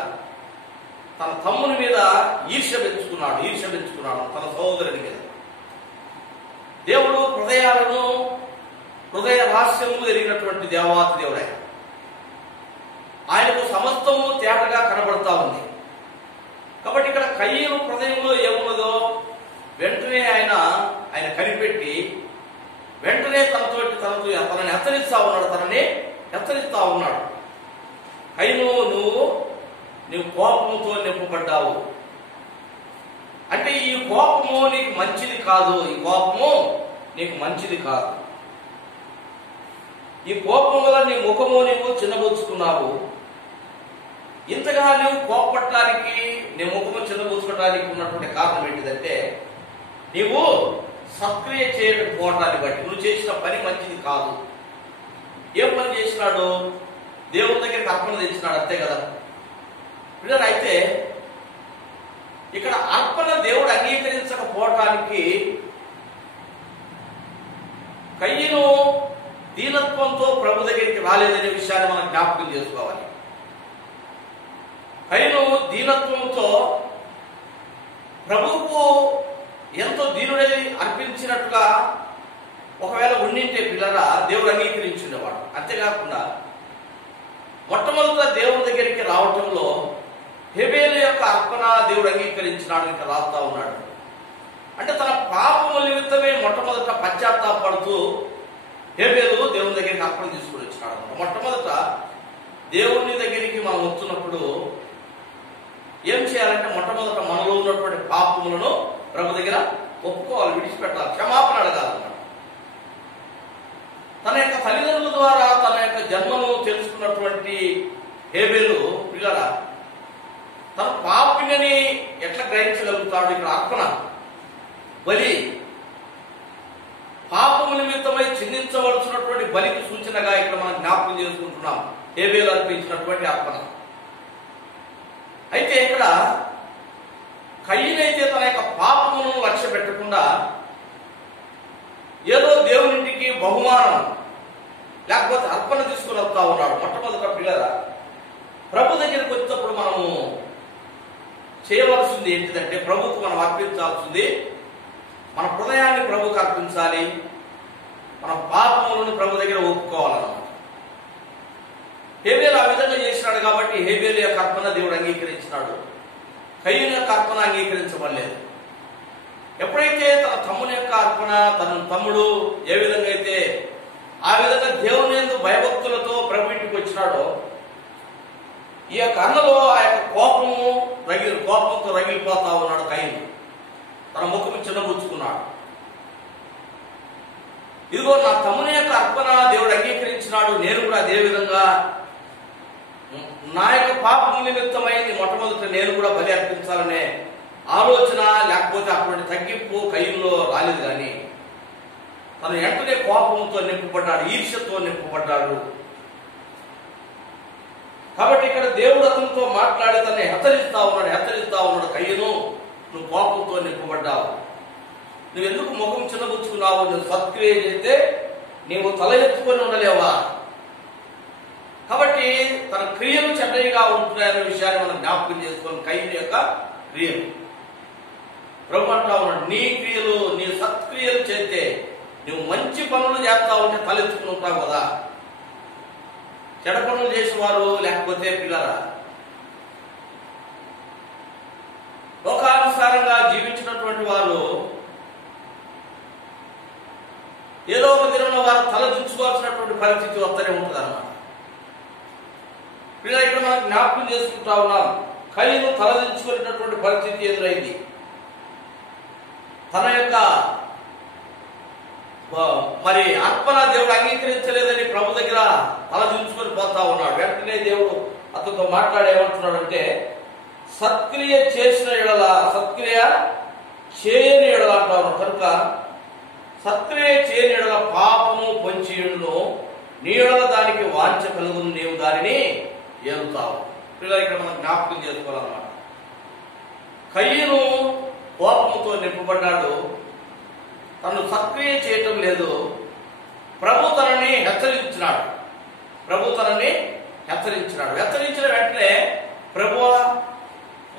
తన తమ్ముని మీద ఈర్ష్య పెంచుకున్నాడు తన సహోదరుని మీద. దేవుడు హృదయ రహస్యము ఎరిగినటువంటి దేవాతి దేవుడు ఆయనకు సమస్తము తేటగా కనబడతా ఉంది. కాబట్టి ఇక్కడ కయ్యను హృదయంలో ఏమున్నదో వెంటనే ఆయన కనిపెట్టి వెంటనే తనని హెచ్చరిస్తా ఉన్నాడు. కయ్యను, నువ్వు కోపంతో నింపబడ్డావు. అంటే ఈ కోపము నీకు మంచిది కాదు. ఈ కోపం వల్ల నీ ముఖము నీవు చిన్నబుచ్చుకున్నావు. ఇంతగా నువ్వు కోపపడటానికి, నీ ముఖము చిన్నబుచ్చుకోవడానికి ఉన్నటువంటి కారణం ఏంటిదంటే నీవు సత్క్రియ చేయకపోవటాన్ని బట్టి. నువ్వు చేసిన పని మంచిది కాదు. ఏం పని చేసినాడు? దేవుని దగ్గరికి అర్పణ తెచ్చినాడు, అంతే కదా పిల్లలు. అయితే ఇక్కడ అర్పణ దేవుడు అంగీకరించకపోవటానికి కయ్యను దీనత్వంతో ప్రభు దగ్గరికి రాలేదనే విషయాన్ని మనం జ్ఞాపకం చేసుకోవాలి. కయ్యను దీనత్వంతో ప్రభువుకు ఎంతో దీనుడై అర్పించినట్టుగా ఒకవేళ ఉండింటే పిల్లరా దేవుడు అంగీకరించుండేవాడు. అంతేకాకుండా మొట్టమొదట దేవుని దగ్గరికి రావటంలో హేబేలు యొక్క అర్పణ దేవుడు అంగీకరించినాడు ఇక్కడ రాస్తా ఉన్నాడు. అంటే తన పాపముల నిమిత్తమే మొట్టమొదట పశ్చాత్తాపడుతూ హేబేలు దేవుని దగ్గరికి అర్పణ తీసుకుని వచ్చినాడు. మొట్టమొదట దేవుని దగ్గరికి మనం వస్తున్నప్పుడు ఏం చేయాలంటే మొట్టమొదట మనలో ఉన్నటువంటి పాపములను ప్రభు దగ్గర ఒప్పుకోవాలి, విడిచిపెట్టాలి, క్షమాపణ అడగాలన్నమాట. తన యొక్క తల్లిదండ్రుల ద్వారా తన యొక్క జన్మను తెలుసుకున్నటువంటి హేబేలు పిల్లరా తన పాపిని ఎట్లా గ్రహించగలుగుతాడు? ఇక్కడ అర్పణ, బలి, పాపము నిమిత్తమై చిందించవలసినటువంటి బలికి సూచనగా ఇక్కడ మనం జ్ఞాపకం చేసుకుంటున్నాం హేబేలు అర్పించినటువంటి అర్పణ. అయితే ఇక్కడ కయీనైతే తన యొక్క పాపమును లక్ష్య పెట్టకుండా ఏదో దేవునింటికి బహుమానం లేకపోతే అర్పణ తీసుకుని వస్తా ఉన్నాడు. మొట్టమొదట పిల్లరా ప్రభు దగ్గరికి వచ్చేటప్పుడు మనము చేయవలసింది ఏంటిదంటే ప్రభుకు మనం అర్పించాల్సింది మన హృదయాన్ని ప్రభుకు అర్పించాలి, మన పాపములను ప్రభు దగ్గర ఒప్పుకోవాలన్నమాట. హేబేలు ఆ విధంగా చేసినాడు కాబట్టి హేబేలు యొక్క అర్పణ దేవుడు అంగీకరించినాడు, కయీను యొక్క అర్పణ అంగీకరించబడలేదు. ఎప్పుడైతే తన తమ్ముని యొక్క అర్పణ తన తమ్ముడు ఏ విధంగా అయితే ఆ విధంగా దేవుని యందు భయభక్తులతో ప్రభు ఇంటికి వచ్చినాడో ఈ యొక్క అన్నలో ఆ యొక్క కోపంతో రగిలిపోతా ఉన్నాడు కయీను. తన ముఖము చిన్నబుచ్చుకున్నాడు. ఇదిగో నా తమ్ముని యొక్క అర్పణ దేవుడు అంగీకరించినాడు, నేను కూడా అదే విధంగా నా యొక్క పాపము నిమిత్తమైంది మొట్టమొదట నేను కూడా బలి అర్పించాలనే ఆలోచన లేకపోతే అటువంటి తగ్గింపు కయీనులో రాలేదు. కానీ తను వెంటనే కోపంతో నింపబడ్డాడు, ఈర్ష్యతో నింపబడ్డాడు. కాబట్టి ఇక్కడ దేవుడు అతనితో మాట్లాడి తనని హెచ్చరిస్తా ఉన్నాడు, కయీను నువ్వు కోపంతో నింపబడ్డావు, నువ్వు ఎందుకు ముఖం చిన్నబుచ్చుకున్నావు, నువ్వు సత్క్రియ చేస్తే నీవు తల ఎత్తుకొని ఉండలేవా? కాబట్టి తన క్రియలు చెడ్డగా ఉంటున్నాయనే విషయాన్ని మనం జ్ఞాపకం చేసుకొని కయీను యొక్క క్రియలు ప్రభు అంటా ఉన్నాడు, నీ క్రియలు నీ సత్క్రియలు చేస్తే నువ్వు మంచి పనులు చేస్తా ఉంటే తలెత్తుకుని ఉంటావు కదా. చెడ పనులు చేసేవారు లేకపోతే పిల్లరా లోకానుసారంగా జీవించినటువంటి వారు ఏదో ఒక దినంలో వారు తలదించుకోవాల్సినటువంటి పరిస్థితి వస్తూనే ఉంటుంది అన్నమాట. పిల్లలు ఇక్కడ మనం జ్ఞాపకం చేసుకుంటా ఉన్నాం, కయీను తలదించుకునేటటువంటి పరిస్థితి ఎదురైంది. తన యొక్క మరి అర్పణ దేవుడు అంగీకరించలేదని ప్రభు దగ్గర తలదించుకొని పోతా ఉన్నాడు. వెంటనే దేవుడు అతనితో మాట్లాడి ఏమంటున్నాడు అంటే సత్క్రియ చేసిన ఎడల సత్క్రియ చేయని ఎడల అంటా ఉన్నాడు. కనుక సత్క్రియ చేయని ఎడల పాపము పొంచియుడును, నీ ఎడల దానికి వాంఛ కలుగును, నీవు దానిని ఏలుతావు. పిల్లలు ఇక్కడ మనం జ్ఞాపకం చేసుకోవాలన్నమాట. కయీను కోపముతో నింపబడ్డాడు, తను సత్క్రియ చేయటం లేదు. ప్రభు తనని హెచ్చరించినాడు. హెచ్చరించిన వెంటనే ప్రభువా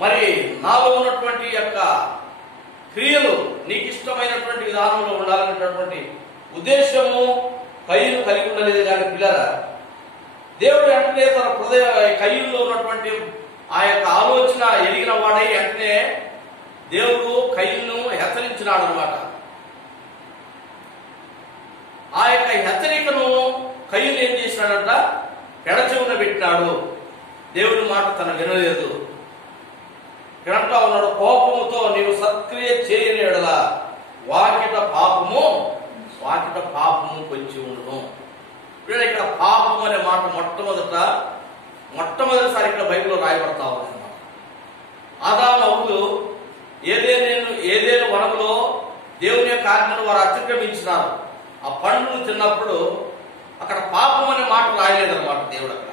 మరి నాలో ఉన్నటువంటి యొక్క క్రియలు నీకు ఇష్టమైనటువంటి విధానంలో ఉండాలనేటటువంటి ఉద్దేశము కయీను కలిగి ఉండలేదు. కానీ పిల్లరా దేవుడు వెంటనే తన హృదయ కయీనులో ఉన్నటువంటి ఆ యొక్క ఆలోచన ఎరిగిన వాడై వెంటనే దేవుడు కయీనును హెచ్చరించినాడు అన్నమాట. ఆ యొక్క హెచ్చరికను కయీను ఏం చేసినాడంట, పెడచెవున పెట్టినాడు. దేవుడి మాట తను వినలేదు. ఇక్కడంటా ఉన్నాడు, కోపముతో నీవు సత్క్రియ చేయని ఎడల వాకిట పాపము పొంచి ఉండును. ఇక్కడ పాపము అనే మాట మొట్టమొదటిసారి ఇక్కడ బైబిల్లో రాయబడతా ఉంది అన్నమాట. ఆదాము హవ్వలు ఏదేను వనములో దేవుని యొక్క ఆజ్ఞను వారు అతిక్రమించినారు. ఆ పండును తిన్నప్పుడు అక్కడ పాపం అనే మాట రాయలేదన్నమాట. దేవుడు అక్కడ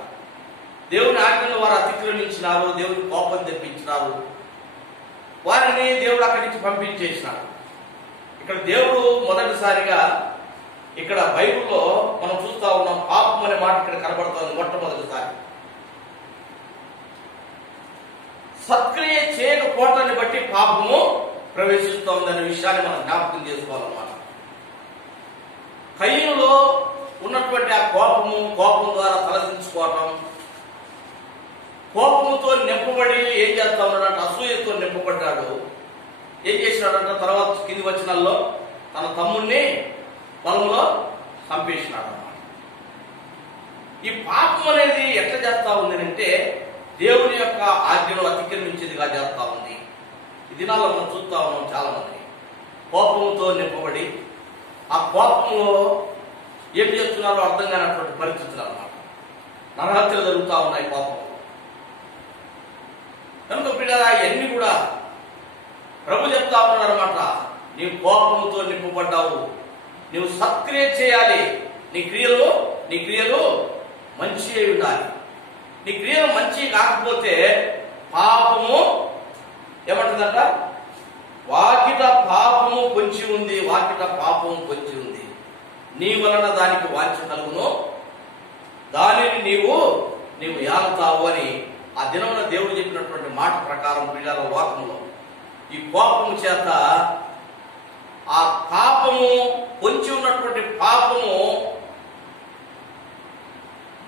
దేవుని ఆజ్ఞను వారు అతిక్రమించినారు, దేవుని కోపం తెప్పించినారు, వారిని దేవుడు అక్కడి నుంచి పంపించేసినాడు. ఇక్కడ దేవుడు మొదటిసారిగా ఇక్కడ బైబిల్లో మనం చూస్తా ఉన్నాం, పాపం అనే మాట ఇక్కడ కనబడుతుంది మొట్టమొదటిసారి. సత్క్రియ చేయకపోవటాన్ని బట్టి పాపము ప్రవేశిస్తూ ఉందనే విషయాన్ని మనం జ్ఞాపకం చేసుకోవాలన్నమాట. కయీనులో ఉన్నటువంటి ఆ కోపం ద్వారా తలదించుకోవటం, కోపముతో నింపబడి ఏం చేస్తా ఉన్నాడంటే అసూయతో నింపబడ్డాడు. ఏం చేసినాడంటే తర్వాత కింది వచనాల్లో తన తమ్ముణ్ణి పొలంలో చంపేసినాడు అన్నమాట. ఈ పాపం అనేది ఎట్లా చేస్తా ఉంది అంటే దేవుని యొక్క ఆజ్ఞను అతిక్రమించేదిగా చేస్తా ఉంది. ఈ దినాల్లో మనం చూస్తా ఉన్నాం చాలా మంది. కోపంతో నింపబడి ఆ కోపంలో ఏం చేస్తున్నారో అర్థం కానటువంటి పరిస్థితులు అన్నమాట. నరహత్యలు జరుగుతూ ఉన్నాయి కోపం. కనుక పిల్లరా, ఇవన్నీ కూడా ప్రభు చెప్తా ఉన్నాడు అనమాట. నీవు కోపంతో నింపబడ్డావు, నీవు సత్క్రియ చేయాలి. నీ క్రియలు మంచి అయి ఉండాలి. నీ క్రియలు మంచి కాకపోతే పాపము ఏమంటుందంట, వాకిట పాపము పొంచి ఉంది, నీ వలన దానికి వాంఛ కలుగును, దానిని నీవు ఏలతావు అని ఆ దినమున దేవుడు చెప్పినటువంటి మాట ప్రకారం పిల్లల వాక్యంలో ఈ కోపము చేత ఆ పాపము పొంచి ఉన్నటువంటి పాపము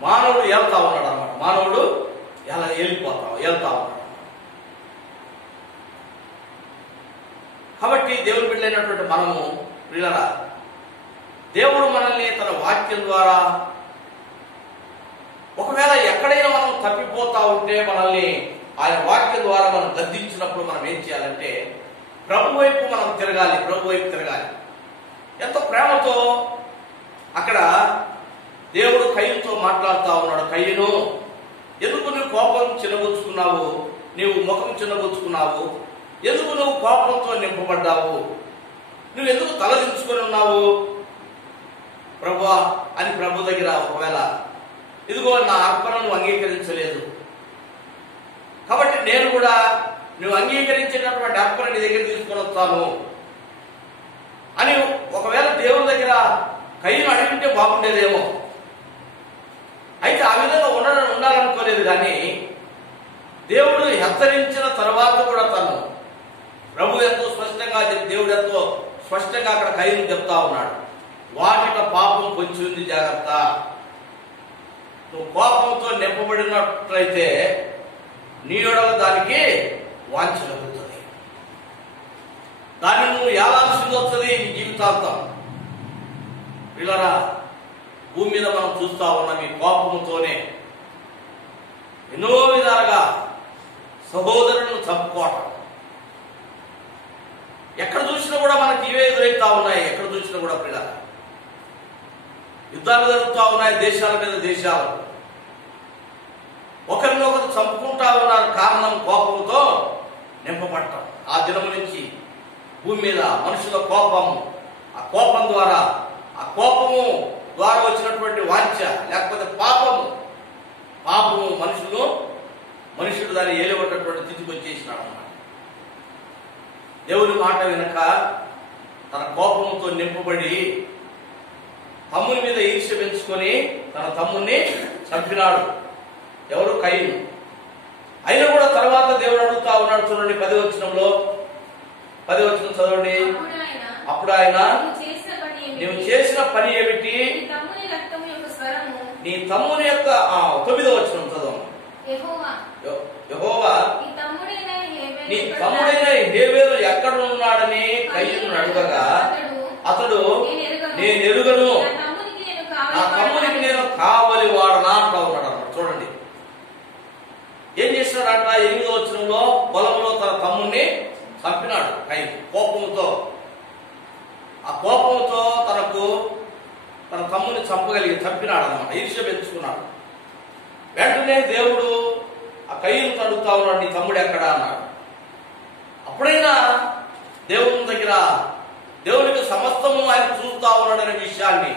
మానవుడు ఏళ్తా ఉన్నాడు అన్నమాట. మానవుడు ఎలా ఏళ్తా ఉన్నాడు. కాబట్టి దేవుని బిడ్డలైనటువంటి మనము పిల్లల, దేవుడు మనల్ని తన వాక్యం ద్వారా ఒకవేళ ఎక్కడైనా మనం తప్పిపోతా ఉంటే మనల్ని ఆయన వాక్యం ద్వారా మనం గద్దించినప్పుడు మనం ఏం చేయాలంటే ప్రభు వైపు మనం తిరగాలి. ఎంతో ప్రేమతో అక్కడ దేవుడు కయ్యూనుతో మాట్లాడుతూ ఉన్నాడు. కయ్యూను, ఎందుకు నువ్వు కోపం చిన్నబుచ్చుకున్నావు, నీవు ముఖం చిన్నబుచ్చుకున్నావు, ఎందుకు నువ్వు కోపంతో నింపబడ్డావు, నువ్వు ఎందుకు తలదించుకొని ఉన్నావు ప్రభువా అని ప్రభు దగ్గర ఒకవేళ ఇదిగో నా అర్పణను అంగీకరించలేదు కాబట్టి నేను కూడా నువ్వు అంగీకరించేటటువంటి అర్పణ నీ దగ్గర తీసుకొని వస్తాను అని ఒకవేళ దేవుని దగ్గర కయ్యూను అడిగింటే బాగుండేదేమో. అయితే ఆ విధంగా ఉండాలనుకోలేదు. కానీ దేవుడు హెచ్చరించిన తర్వాత కూడా తను ప్రభు ఎంతో స్పష్టంగా దేవుడు ఎంతో స్పష్టంగా అక్కడ కయ్యూను చెప్తా ఉన్నాడు, వాటిలో పాపం పొంచి ఉంది, జాగ్రత్త. నువ్వు కోపంతో నింపబడినట్లయితే నీ యెడల దానికి వాంఛ కలుగుతుంది, దాన్ని నువ్వు ఏలాల్సింది వస్తుంది నీ జీవితాంతం. పిల్లరా, భూమి మీద మనం చూస్తా ఉన్నాం ఈ కోపంతోనే ఎన్నో విధాలుగా సహోదరులను చంపుకోవటం. ఎక్కడ చూసినా కూడా మనకి ఇవే ఎదురవుతా ఉన్నాయి. ఎక్కడ చూసినా కూడా పిల్లలు యుద్ధాలు జరుగుతూ ఉన్నాయి, దేశాల మీద దేశాలు ఒకరినొకరు చంపుకుంటా ఉన్నారు. కారణం కోపంతో నింపబడటం. ఆ దినం నుంచి భూమి మీద మనుషుల కోపము, ఆ కోపం ద్వారా వచ్చినటువంటి వాంఛ లేకపోతే పాపము మనుషుడు దాన్ని ఏలబట్టటువంటి స్థితికి వచ్చేసినాడు అన్నమాట. దేవుని మాట వెనక తన కోపంతో నింపబడి తమ్ముని మీద ఈర్ష్య పెంచుకొని తన తమ్ముని చంపినాడు. ఎవరు? కయ్యూను. అయినా కూడా తర్వాత దేవుడు అడుగుతా ఉన్నాడు. చూడండి 10వ వచనంలో, 10వ వచనం చదవండి. అప్పుడు ఆయన నువ్వు చేసిన పని ఏమిటి? నీ తమ్ముని యొక్క 9వ వచనం చదవండి. యెహోవా నీ తమ్ముడైన హేబెలు ఎక్కడ ఉన్నాడని కయ్యూను అడగగా అతడు నేను ఎరుగను, నా తమ్మునికి నేను కావలి వాడనా అంటా ఉన్నాడు అన్నమాట. చూడండి ఏం చేసినాడట? 8వ వచనంలో పొలంలో తన తమ్ముడిని చంపినాడు కయ్యూను కోపంతో. ఆ కోపంతో తన తమ్ముని చంపినాడు అన్నమాట. ఈర్ష్య పెంచుకున్నాడు. వెంటనే దేవుడు ఆ కయ్యూనుతో అడుగుతా ఉన్నాడు, నీ తమ్ముడు ఎక్కడా అన్నాడు. అప్పుడైనా దేవునికి సమస్తము ఆయన చూస్తా ఉన్నాడనే విషయాన్ని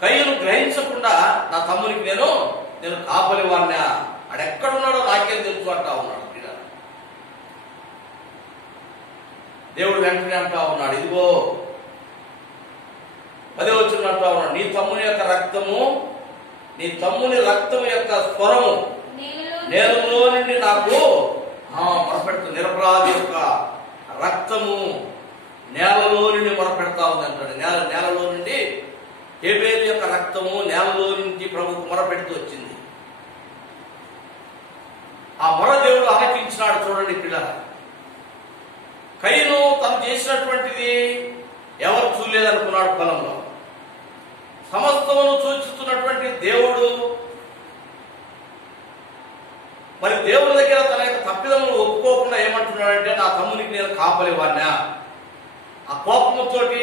కయ్యూను గ్రహించకుండా నా తమ్మునికి నేను కాపలి వాడినా, ఆడెక్కడున్నాడో నాకేం తెలుసు అంటా ఉన్నాడు. దేవుడు వెంటనే అంటా ఉన్నాడు, ఇదిగో 10వ వచనం అంటా ఉన్నాడు, నీ తమ్ముని రక్తము యొక్క స్వరము నేలలో నుండి నాకు మొరపెడుతుంది. నిరపరాధి యొక్క రక్తము నేలలో నుండి మొరపెడతా ఉంది అంటాడు. నేలలో నుండి హేబెలు యొక్క రక్తము నేలలో నుంచి ప్రభుకు మొరపెడుతూ వచ్చింది. ఆ మొర దేవుడు ఆలకించినాడు. చూడండి పిల్లలు, కయ్యూను తను చేసినటువంటిది ఎవరు చూడలేదనుకున్నాడు. పొలంలో సమస్తమును చూస్తున్నటువంటి దేవుడు మరి దేవుడి దగ్గర తన యొక్క తప్పిదములు ఒప్పుకోకుండా ఏమంటున్నాడంటే నా తమ్మునికి నేను కాపలి వాడినా ఆ కోపంతోటి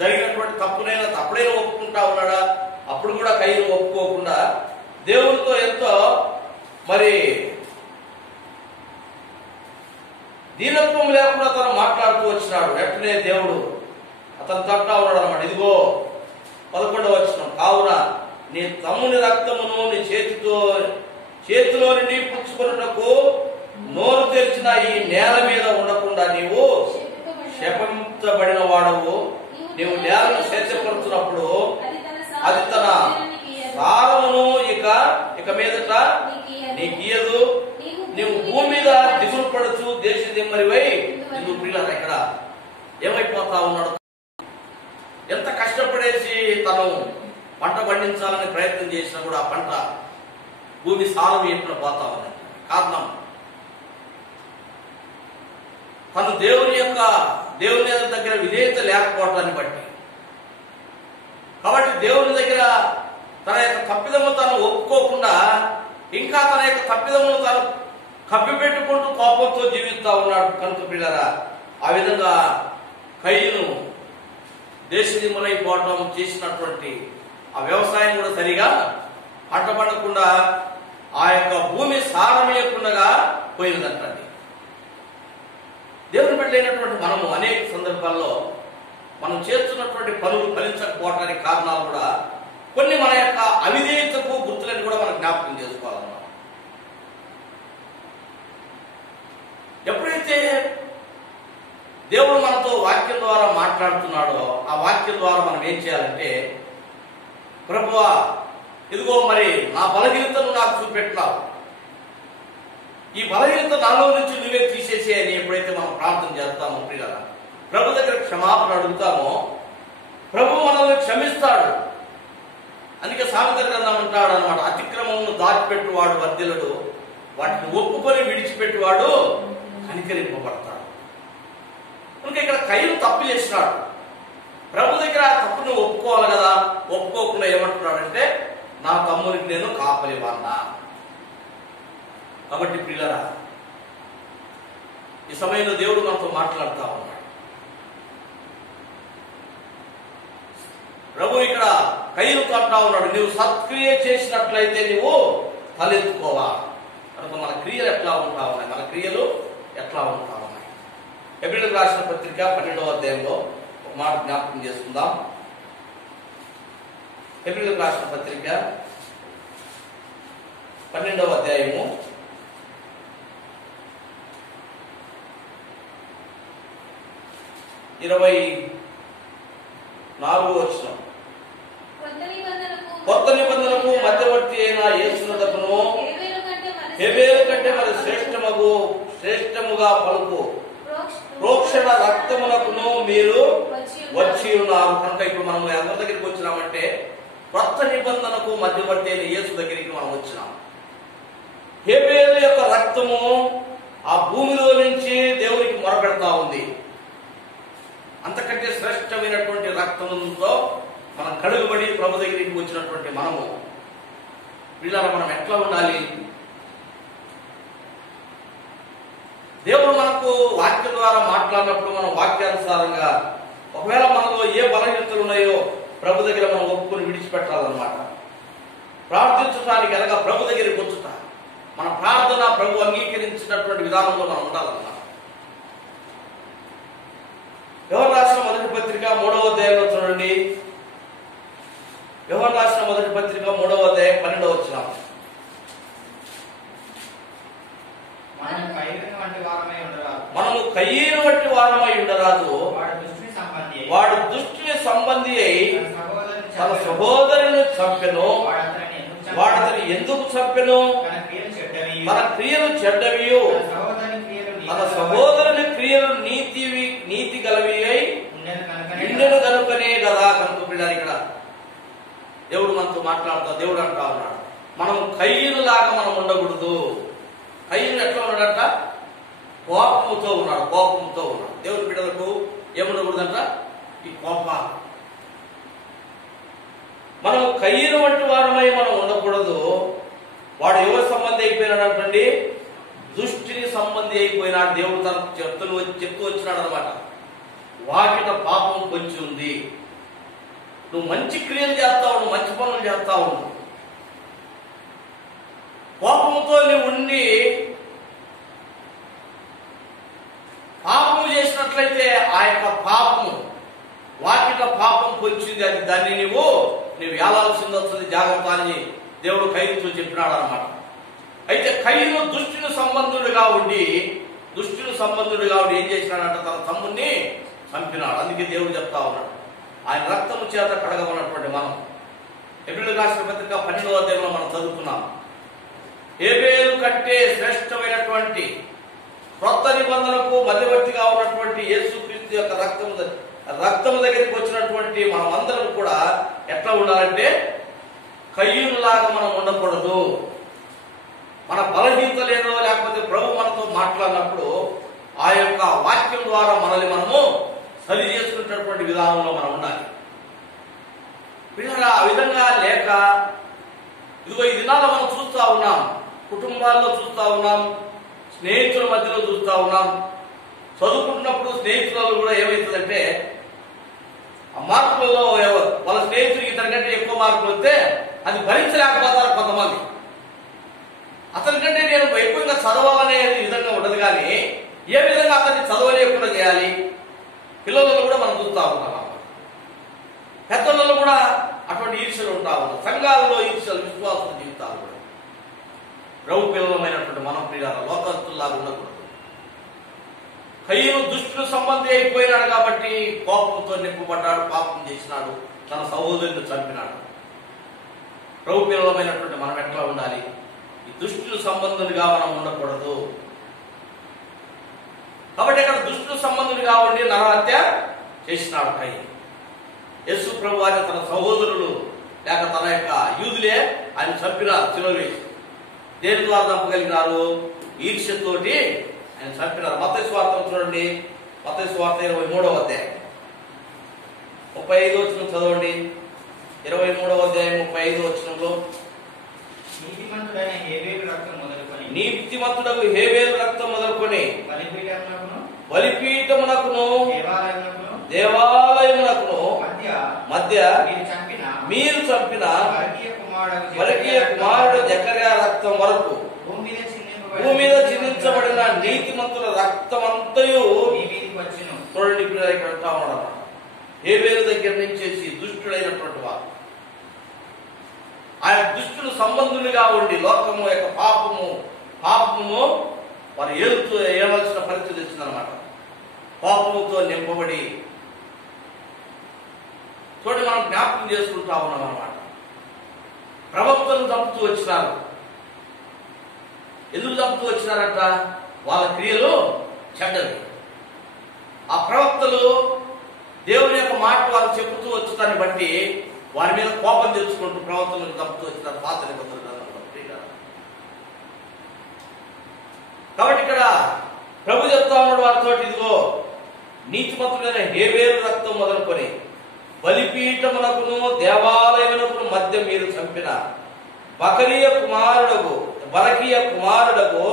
జరిగినటువంటి తప్పుడైనా ఒప్పుకుంటా ఉన్నాడా? అప్పుడు కూడా కయ్యను ఒప్పుకోకుండా దేవునితో ఎంతో మరి దీనత్వం లేకుండా తను మాట్లాడుతూ వచ్చినాడు. వెంటనే దేవుడు అతను తట్టా ఉన్నాడు అన్నమాట. ఇదిగో 11వ వచనం, కావున నీ తమ్ముని రక్తమును నీ చేతిలో నుండి పుచ్చుకొనుటకు నోరు తెరిచిన ఈ నేల మీద ఉండకుండా నీవు శపించబడిన వాడవు. నీవు నేలను శేషపరుచున్నప్పుడు అది తన సారమును ఇక మీదట నీకియదు. నీవు భూమి మీద దిగులు పడుచు దేశ దిమ్మరివై నువ్వు పిల్లలు ఇక్కడ ఏమైపోతా ఉన్నాడు? ఎంత కష్టపడేసి తను పంట పండించాలని ప్రయత్నం చేసినా కూడా ఆ పంట భూమి సారం ఎప్పుడు పోతా ఉంది. కారణం తను దేవుని దగ్గర విధేయత లేకపోవటాన్ని బట్టి. కాబట్టి దేవుని దగ్గర తన యొక్క తప్పిదము తను ఒప్పుకోకుండా ఇంకా తన యొక్క తప్పిదమును తను కప్పిపెట్టుకుంటూ కోపంతో జీవిస్తా ఉన్నాడు. కనుక పిల్లరా, ఆ విధంగా కయ్యను దేశదిమ్మలైపోవడం చేసినటువంటి ఆ వ్యవసాయం కూడా సరిగా పంట పండకుండా ఆ యొక్క భూమి సారమేయకుండా పోయిందంటండి. దేవుని బిడ్డలైనటువంటి మనము అనేక సందర్భాల్లో మనం చేస్తున్నటువంటి పనులు ఫలించకపోవడానికి కారణాలు కూడా కొన్ని మన యొక్క అవిధేయతకు గుర్తులని కూడా మనం జ్ఞాపకం చేసుకోవాలన్నమాట. ఎప్పుడైతే దేవుడు మనతో వాక్యం ద్వారా మాట్లాడుతున్నాడో ఆ వాక్యం ద్వారా మనం ఏం చేయాలంటే, ప్రభువా ఇదిగో మరి నా బలహీనతను నాకు చూపెట్టినావు, ఈ బలహీనత నాలో నుంచి నువ్వే తీసేసే అని ఎప్పుడైతే మనం ప్రార్థన చేస్తామో ప్రియులారా, ప్రభు దగ్గర క్షమాపణ అడుగుతామో ప్రభు మనల్ని క్షమిస్తాడు. అందుకే సామెతల గ్రంథం అంటాడు అనమాట, అతిక్రమమును దాచిపెట్టువాడు వర్ధిల్లుడు, వాటిని ఒప్పుకొని విడిచిపెట్టువాడు కనికరింపబడతాడు. కనుక ఇక్కడ కయ్యను తప్పు చేసినాడు. ప్రభు దగ్గర ఆ తప్పును ఒప్పుకోవాలి కదా. ఒప్పుకోకుండా ఏమంటున్నాడంటే, నా తమ్మునికి నేను కాపలివాన్నా. కాబట్టి ప్రియులారా, ఈ సమయంలో దేవుడు మనతో మాట్లాడుతూ ఉన్నాడు. ప్రభు ఇక్కడ కయ్యనుతో అంటా ఉన్నాడు, నువ్వు సత్క్రియ చేసినట్లయితే నువ్వు తలెత్తుకోవా. కనుక మన క్రియలు ఎట్లా ఉంటా ఉన్నాయి, మన క్రియలు ఎట్లా ఉంటా ఉన్నాయి. హెబ్రీయులకు రాసిన పత్రిక 12వ అధ్యాయంలో ఒక మాట జ్ఞాపకం చేసుకుందాం. హెబ్రీయులకు రాసిన పత్రిక 12వ అధ్యాయము 24వ వచనం, కొత్త నిబంధనకు మధ్యవర్తి అయిన యేసునకు హేబేలు కంటే మరి శ్రేష్టముగా పలుకు ప్రోక్షణ రక్తమునకును మీరు వచ్చి ఉన్నారు. కనుక ఇప్పుడు మనం ఎవరి దగ్గరికి వచ్చినామంటే, కొత్త నిబంధనకు మధ్యవర్తి అయిన యేసు దగ్గరికి మనం వచ్చినాం. హేబేలు యొక్క రక్తము ఆ భూమిలో నుంచి దేవునికి మొరపెడతా ఉంది. అంతకంటే శ్రేష్టమైనటువంటి రక్తముతో మనం కడుగుబడి ప్రభు దగ్గరికి వచ్చినటువంటి మనము వీళ్ళ మనం ఎట్లా ఉండాలి? దేవుడు మనకు వాక్యం ద్వారా మాట్లాడినప్పుడు మనం వాక్యానుసారంగా ఒకవేళ మనలో ఏ బలహీనతలు ఉన్నాయో ప్రభు దగ్గర మనం ఒప్పుకొని విడిచిపెట్టాలన్నమాట. ప్రార్థించడానికి అనగా ప్రభు దగ్గరికి వచ్చుట, మన ప్రార్థన ప్రభు అంగీకరించినటువంటి విధానంలో మనం ఉండాలన్నమాట. యోహాను రాసిన మొదటి పత్రిక 3వ అధ్యాయంలో చూడండి. యోహాను రాసిన మొదటి పత్రిక 3వ అధ్యాయం 12వ వచనం, మనము కయ్యను వంటి వారమై ఉండరాదు, వాడు దుష్టుని సంబంధి అయి తన సహోదరుని చంపెను. వాడు అతని ఎందుకు చంపెను? తన క్రియలు చెడ్డవియు, తన సహోదరుని క్రియలు నీతి గలవి అయి నిండెను కనుకనే కదా. కనుక పిల్లలు ఇక్కడ దేవుడు మనతో మాట్లాడుతా. దేవుడు అంటా ఉన్నాడు, మనం కయ్యను లాగా మనం ఉండకూడదు. కయ్యను ఎట్లా ఉన్నాడంట? కోపముతో ఉన్నాడు. దేవుని బిడ్డలకు ఏముండకూడదంట? ఈ కోపాలు. మనం కయ్యను వంటి వారమై మనం ఉండకూడదు. వాడు ఎవరి సంబంధి అయిపోయినాడు అంటండి? దుష్టిని సంబంధి అయిపోయినాడు. దేవుడు తనకు చెప్తూ వచ్చినాడు అనమాట. వాకిట పాపం పొంచి ఉంది. నువ్వు మంచి క్రియలు చేస్తావు, నువ్వు మంచి పనులు చేస్తావు, కోపంతో నువ్వు ఉండి పాపము చేసినట్లయితే ఆ యొక్క పాపము వాకిట పాపం పొంచింది, అది దాన్ని నువ్వు ఏలాల్సింది వస్తుంది, జాగ్రత్త అని దేవుడు కయీనుతో చెప్పినాడు అన్నమాట. అయితే కయీను దుష్టుని సంబంధుడిగా ఉండి ఏం చేసినాడంటే తన తమ్ముడిని చంపినాడు. అందుకే దేవుడు చెప్తా ఉన్నాడు, ఆయన రక్తము చేత కడగమన్నటువంటి మనం హెబ్రీయులకు రాసిన పత్రిక 12వ అధ్యాయంలో మనం చదువుకున్నాం. హేబేలు కంటే శ్రేష్టమైనటువంటి క్రొత్త నిబంధనకు మధ్యవర్తిగా ఉన్నటువంటి యేసుక్రీస్తు యొక్క రక్తము దగ్గరికి వచ్చినటువంటి మనం అందరం కూడా ఎట్లా ఉండాలంటే కయ్యూనులాగా మనం ఉండకూడదు. మన బలహీనత లేదో లేకపోతే ప్రభు మనతో మాట్లాడినప్పుడు ఆ యొక్క వాక్యం ద్వారా మనల్ని మనము సరి చేసుకునేటటువంటి విధానంలో మనం ఉండాలి. ఆ విధంగా లేక ఇదిగో ఈ దినాల్లో మనం చూస్తూ ఉన్నాం, కుటుంబాల్లో చూస్తూ ఉన్నాం, స్నేహితుల మధ్యలో చూస్తూ ఉన్నాం. చదువుకుంటున్నప్పుడు స్నేహితులలో కూడా ఏమవుతుందంటే ఆ మార్కులలో వాళ్ళ స్నేహితుడికి ఇతనికంటే ఎక్కువ మార్కులు వస్తే అది భరించలేకపోతారు కొంతమంది. అతనికంటే నేను ఎక్కువగా చదవాలనే విధంగా ఉండదు, కానీ ఏ విధంగా అతన్ని చదవలేకుండా చేయాలి పిల్లలలో కూడా మనం చూస్తూ ఉన్నాం. పెద్దలలో కూడా అటువంటి ఈర్ష్యలు ఉంటా ఉన్నాం. సంఘాలలో ఈర్ష్యలు, విశ్వాసుల జీవితాలు కూడా ప్రభు పిల్లలమైనటువంటి మనం ప్రియాల లోకస్తుల్లాగా ఉండకూడదు. కయ్యూను దుష్టుల సంబంధి అయిపోయినాడు కాబట్టి కోపంతో నింపబడ్డాడు, పాపం చేసినాడు, తన సహోదరుని చంపినాడు. ప్రభు పిల్లలమైనటువంటి మనం ఎట్లా ఉండాలి? ఈ దుష్టుల సంబంధులుగా మనం ఉండకూడదు. కాబట్టి ఇక్కడ దుష్టుల సంబంధులుగా ఉండి నరహత్య చేసినాడు కయ్యూను. యేసు ప్రభు వారి తన సహోదరులు లేక తన యొక్క యూదులే ఆయన చంపినారు, శిలువ వేసి. దేని ద్వారా చంపగలిగినారు? ఈర్ష్యతోటి ఆయన చంపినారు. మత్తయి సువార్త చూడండి, మత్తయి సువార్త 23వ అధ్యాయం 35వ వచనం చదవండి. 23వ అధ్యాయం 35వ వచనంలో నీతిమంతుడైన హేబేలు రక్తం మొదలుకొని బలిపీఠమునకును దేవాలయమునకును మధ్య మీరు చంపిన వరకీయ కుమారుడు జకర్యా రక్తం వరకు భూమి మీద చిందించబడిన నీతిమంతుల రక్తం అంతయు చూడండి. ఇక్కడ అంటా ఉన్నాడు, హేబేలు దగ్గర నుంచి దుష్టుడైనటువంటి వారు, ఆయన దుష్టులు సంబంధులుగా ఉండి లోకము యొక్క పాపము వారు ఏవలసిన పరిస్థితి వచ్చిందనమాట. పాపముతో నింపబడి చూడండి, మనం జ్ఞాపకం చేసుకుంటా ఉన్నాం అన్నమాట. ప్రవక్తలు తప్పుతూ వచ్చినారు. ఎందుకు తప్పుతూ వచ్చినారంట? వాళ్ళ క్రియలు చెడ్డవి. ఆ ప్రవక్తలు దేవుని యొక్క మాట వాళ్ళు చెబుతూ వచ్చాన్ని బట్టి వారి మీద కోపం తెచ్చుకుంటూ ప్రవక్తలను తప్పుతూ వచ్చినారు పాత నిబంధనల గ్రంథంలో. కాబట్టి ఇక్కడ ప్రభు చెప్తా ఉన్నాడు వారితో, ఇదిగో నీతిమంతుడైన హేబేలు రక్తం మొదలుకొని బలిపీఠమునకును దేవాలయమునకును మధ్య మీరు చంపిన బరకీయ కుమారుడకు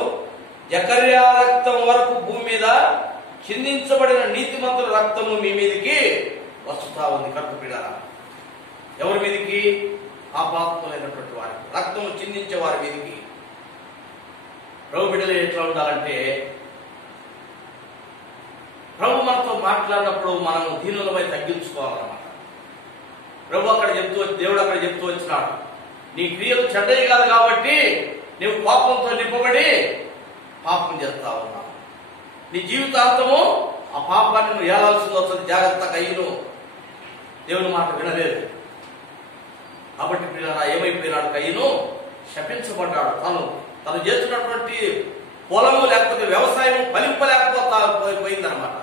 జకర్యా రక్తం వరకు భూమి మీద చిందించబడిన నీతిమంతుల రక్తము మీ మీదికి వస్తుతా ఉంది. కట్టుపిడారా, ఎవరి మీదికి? పాపాత్ములైనటువంటి వారికి, రక్తము చిందించే వారి మీదికి. ప్రభు బిడ్డలు ఎట్లా ఉండాలంటే, ప్రభు మనతో మాట్లాడినప్పుడు మనం దీనులమై తగ్గించుకోవాలన్నమాట. ప్రభు అక్కడ దేవుడు అక్కడ చెప్తూ వచ్చినాడు, నీ క్రియలు చెడ్డవి కాదు కాబట్టి నువ్వు కోపంతో నింపబడి పాపం చేస్తా ఉన్నావు. నీ జీవితాంతము ఆ పాపాన్ని నువ్వు ఏలాల్సింది వస్తుంది. జాగ్రత్త, కయ్యూను దేవుని మాట వినలేదు కాబట్టి పిల్లరా ఏమైపోయినాడు? కయ్యూను శపించబడ్డాడు. తను చేస్తున్నటువంటి పొలము లేకపోతే వ్యవసాయం ఫలింపలేకపోయిందనమాట.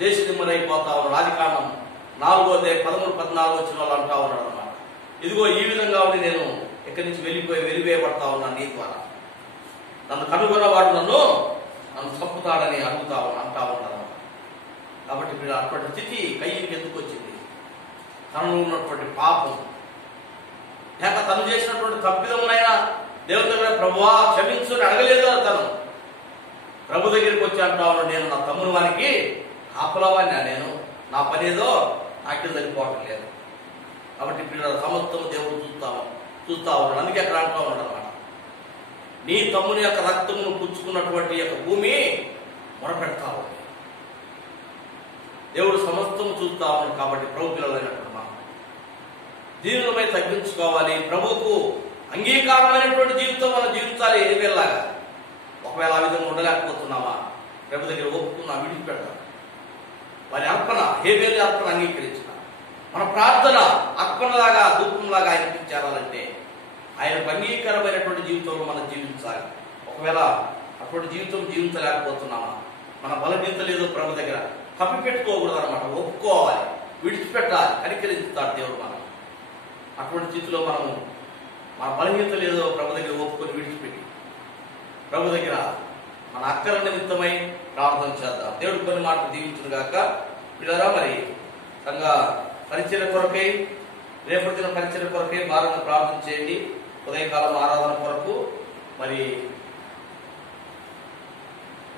దేశ దిమ్మరైపోతా ఉన్నాడు. ఆదికాండం 4వ అధ్యాయం 13-14 వచ్చిన వాళ్ళు అంటా ఉన్నాడు అనమాట. ఇదిగో ఈ విధంగా ఉండి నేను ఇక్కడి నుంచి వెలివేయబడతా ఉన్నాను, నీ ద్వారా నన్ను కనుగొన్నవాడు నన్ను చంపుతాడని అంటా ఉన్నాడు. కాబట్టి మీరు అటువంటి స్థితి కయ్యూనికి ఎందుకు వచ్చింది? తనలో ఉన్నటువంటి పాపం లేక తను చేసినటువంటి తప్పిదమునైనా దేవుని దగ్గర ప్రభువా క్షమించు అని అడగలేదు. తను ప్రభు దగ్గరికి వచ్చి అంటా ఉన్నాడు, నేను నా తమ్ముని వానికి కాపలవాడినా, నేను నా పని ఏదో నాకే సరిపోవటం లేదు. కాబట్టి ఇప్పుడు సమస్తం దేవుడు చూస్తా ఉన్నాడు. అందుకే అక్కడ అంటూ ఉన్నాడు అనమాట, నీ తమ్ముని యొక్క రక్తమును పుచ్చుకున్నటువంటి యొక్క భూమి మొరపెడతా ఉంది. దేవుడు సమస్తం చూస్తా ఉన్నాడు. కాబట్టి ప్రభు పిల్లలైనటువంటి మనం దీనులపై తగ్గించుకోవాలి. ప్రభువుకు అంగీకారమైనటువంటి జీవితం మనం జీవించాలి. ఏవేలాగా ఒకవేళ ఆ విధంగా ఉండలేకపోతున్నామా, ప్రభు దగ్గర ఒప్పుకున్నా విడిచిపెడతాం. వారి అర్పణ హేబేలు అర్పణ అంగీకరించిన మన ప్రార్థన అర్పణలాగా ధూపంలాగా ఆయనకి చేరాలంటే ఆయనకు అంగీకారమైనటువంటి జీవితంలో మనం జీవించాలి. ఒకవేళ అటువంటి జీవితం జీవించలేకపోతున్నామా, మన బలహీనత లేదో ప్రభు దగ్గర కప్పిపెట్టుకోకూడదు అనమాట. ఒప్పుకోవాలి, విడిచిపెట్టాలి. కనికరిస్తాడు దేవుడు మనం. అటువంటి స్థితిలో మనము మన బలహీనత లేదో ప్రభు దగ్గర ఒప్పుకొని విడిచిపెట్టి ప్రభు దగ్గర మన అక్కర నిమిత్తమై ప్రార్థన చేద్దాం. దేవుడు కొన్ని మాటలు దీవించును గాక. పిల్లరా, మరి సంఘ పరిచర్య కొరకై, రేపటి దిన పరిచర్య కొరకై భారంగా ప్రార్థన చేయండి. ఉదయకాలం ఆరాధన కొరకు మరి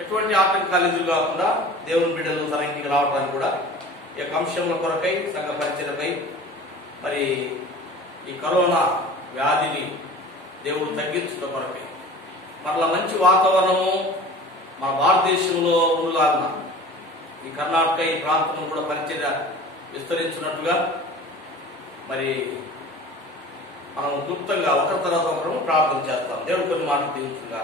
ఎటువంటి ఆటంకాలు ఎదురు కాకుండా దేవుని బిడ్డలు సరైన రావడానికి కూడా ఈ యొక్క అంశంల కొరకై, సంఘ పరిచర్యపై, మరి ఈ కరోనా వ్యాధిని దేవుడు తగ్గించడం కొరకై మరలా మంచి వాతావరణము మన భారతదేశంలో ఉన్నలాగా ఈ కర్ణాటక ఈ ప్రాంతంలో కూడా పరిచర్య విస్తరించినట్టుగా మరి మనం క్లుప్తంగా ఒకరి తర్వాత ఒకరు ప్రార్థన చేస్తాం. దేవుడు కొన్ని మాటలు దీవించుగా.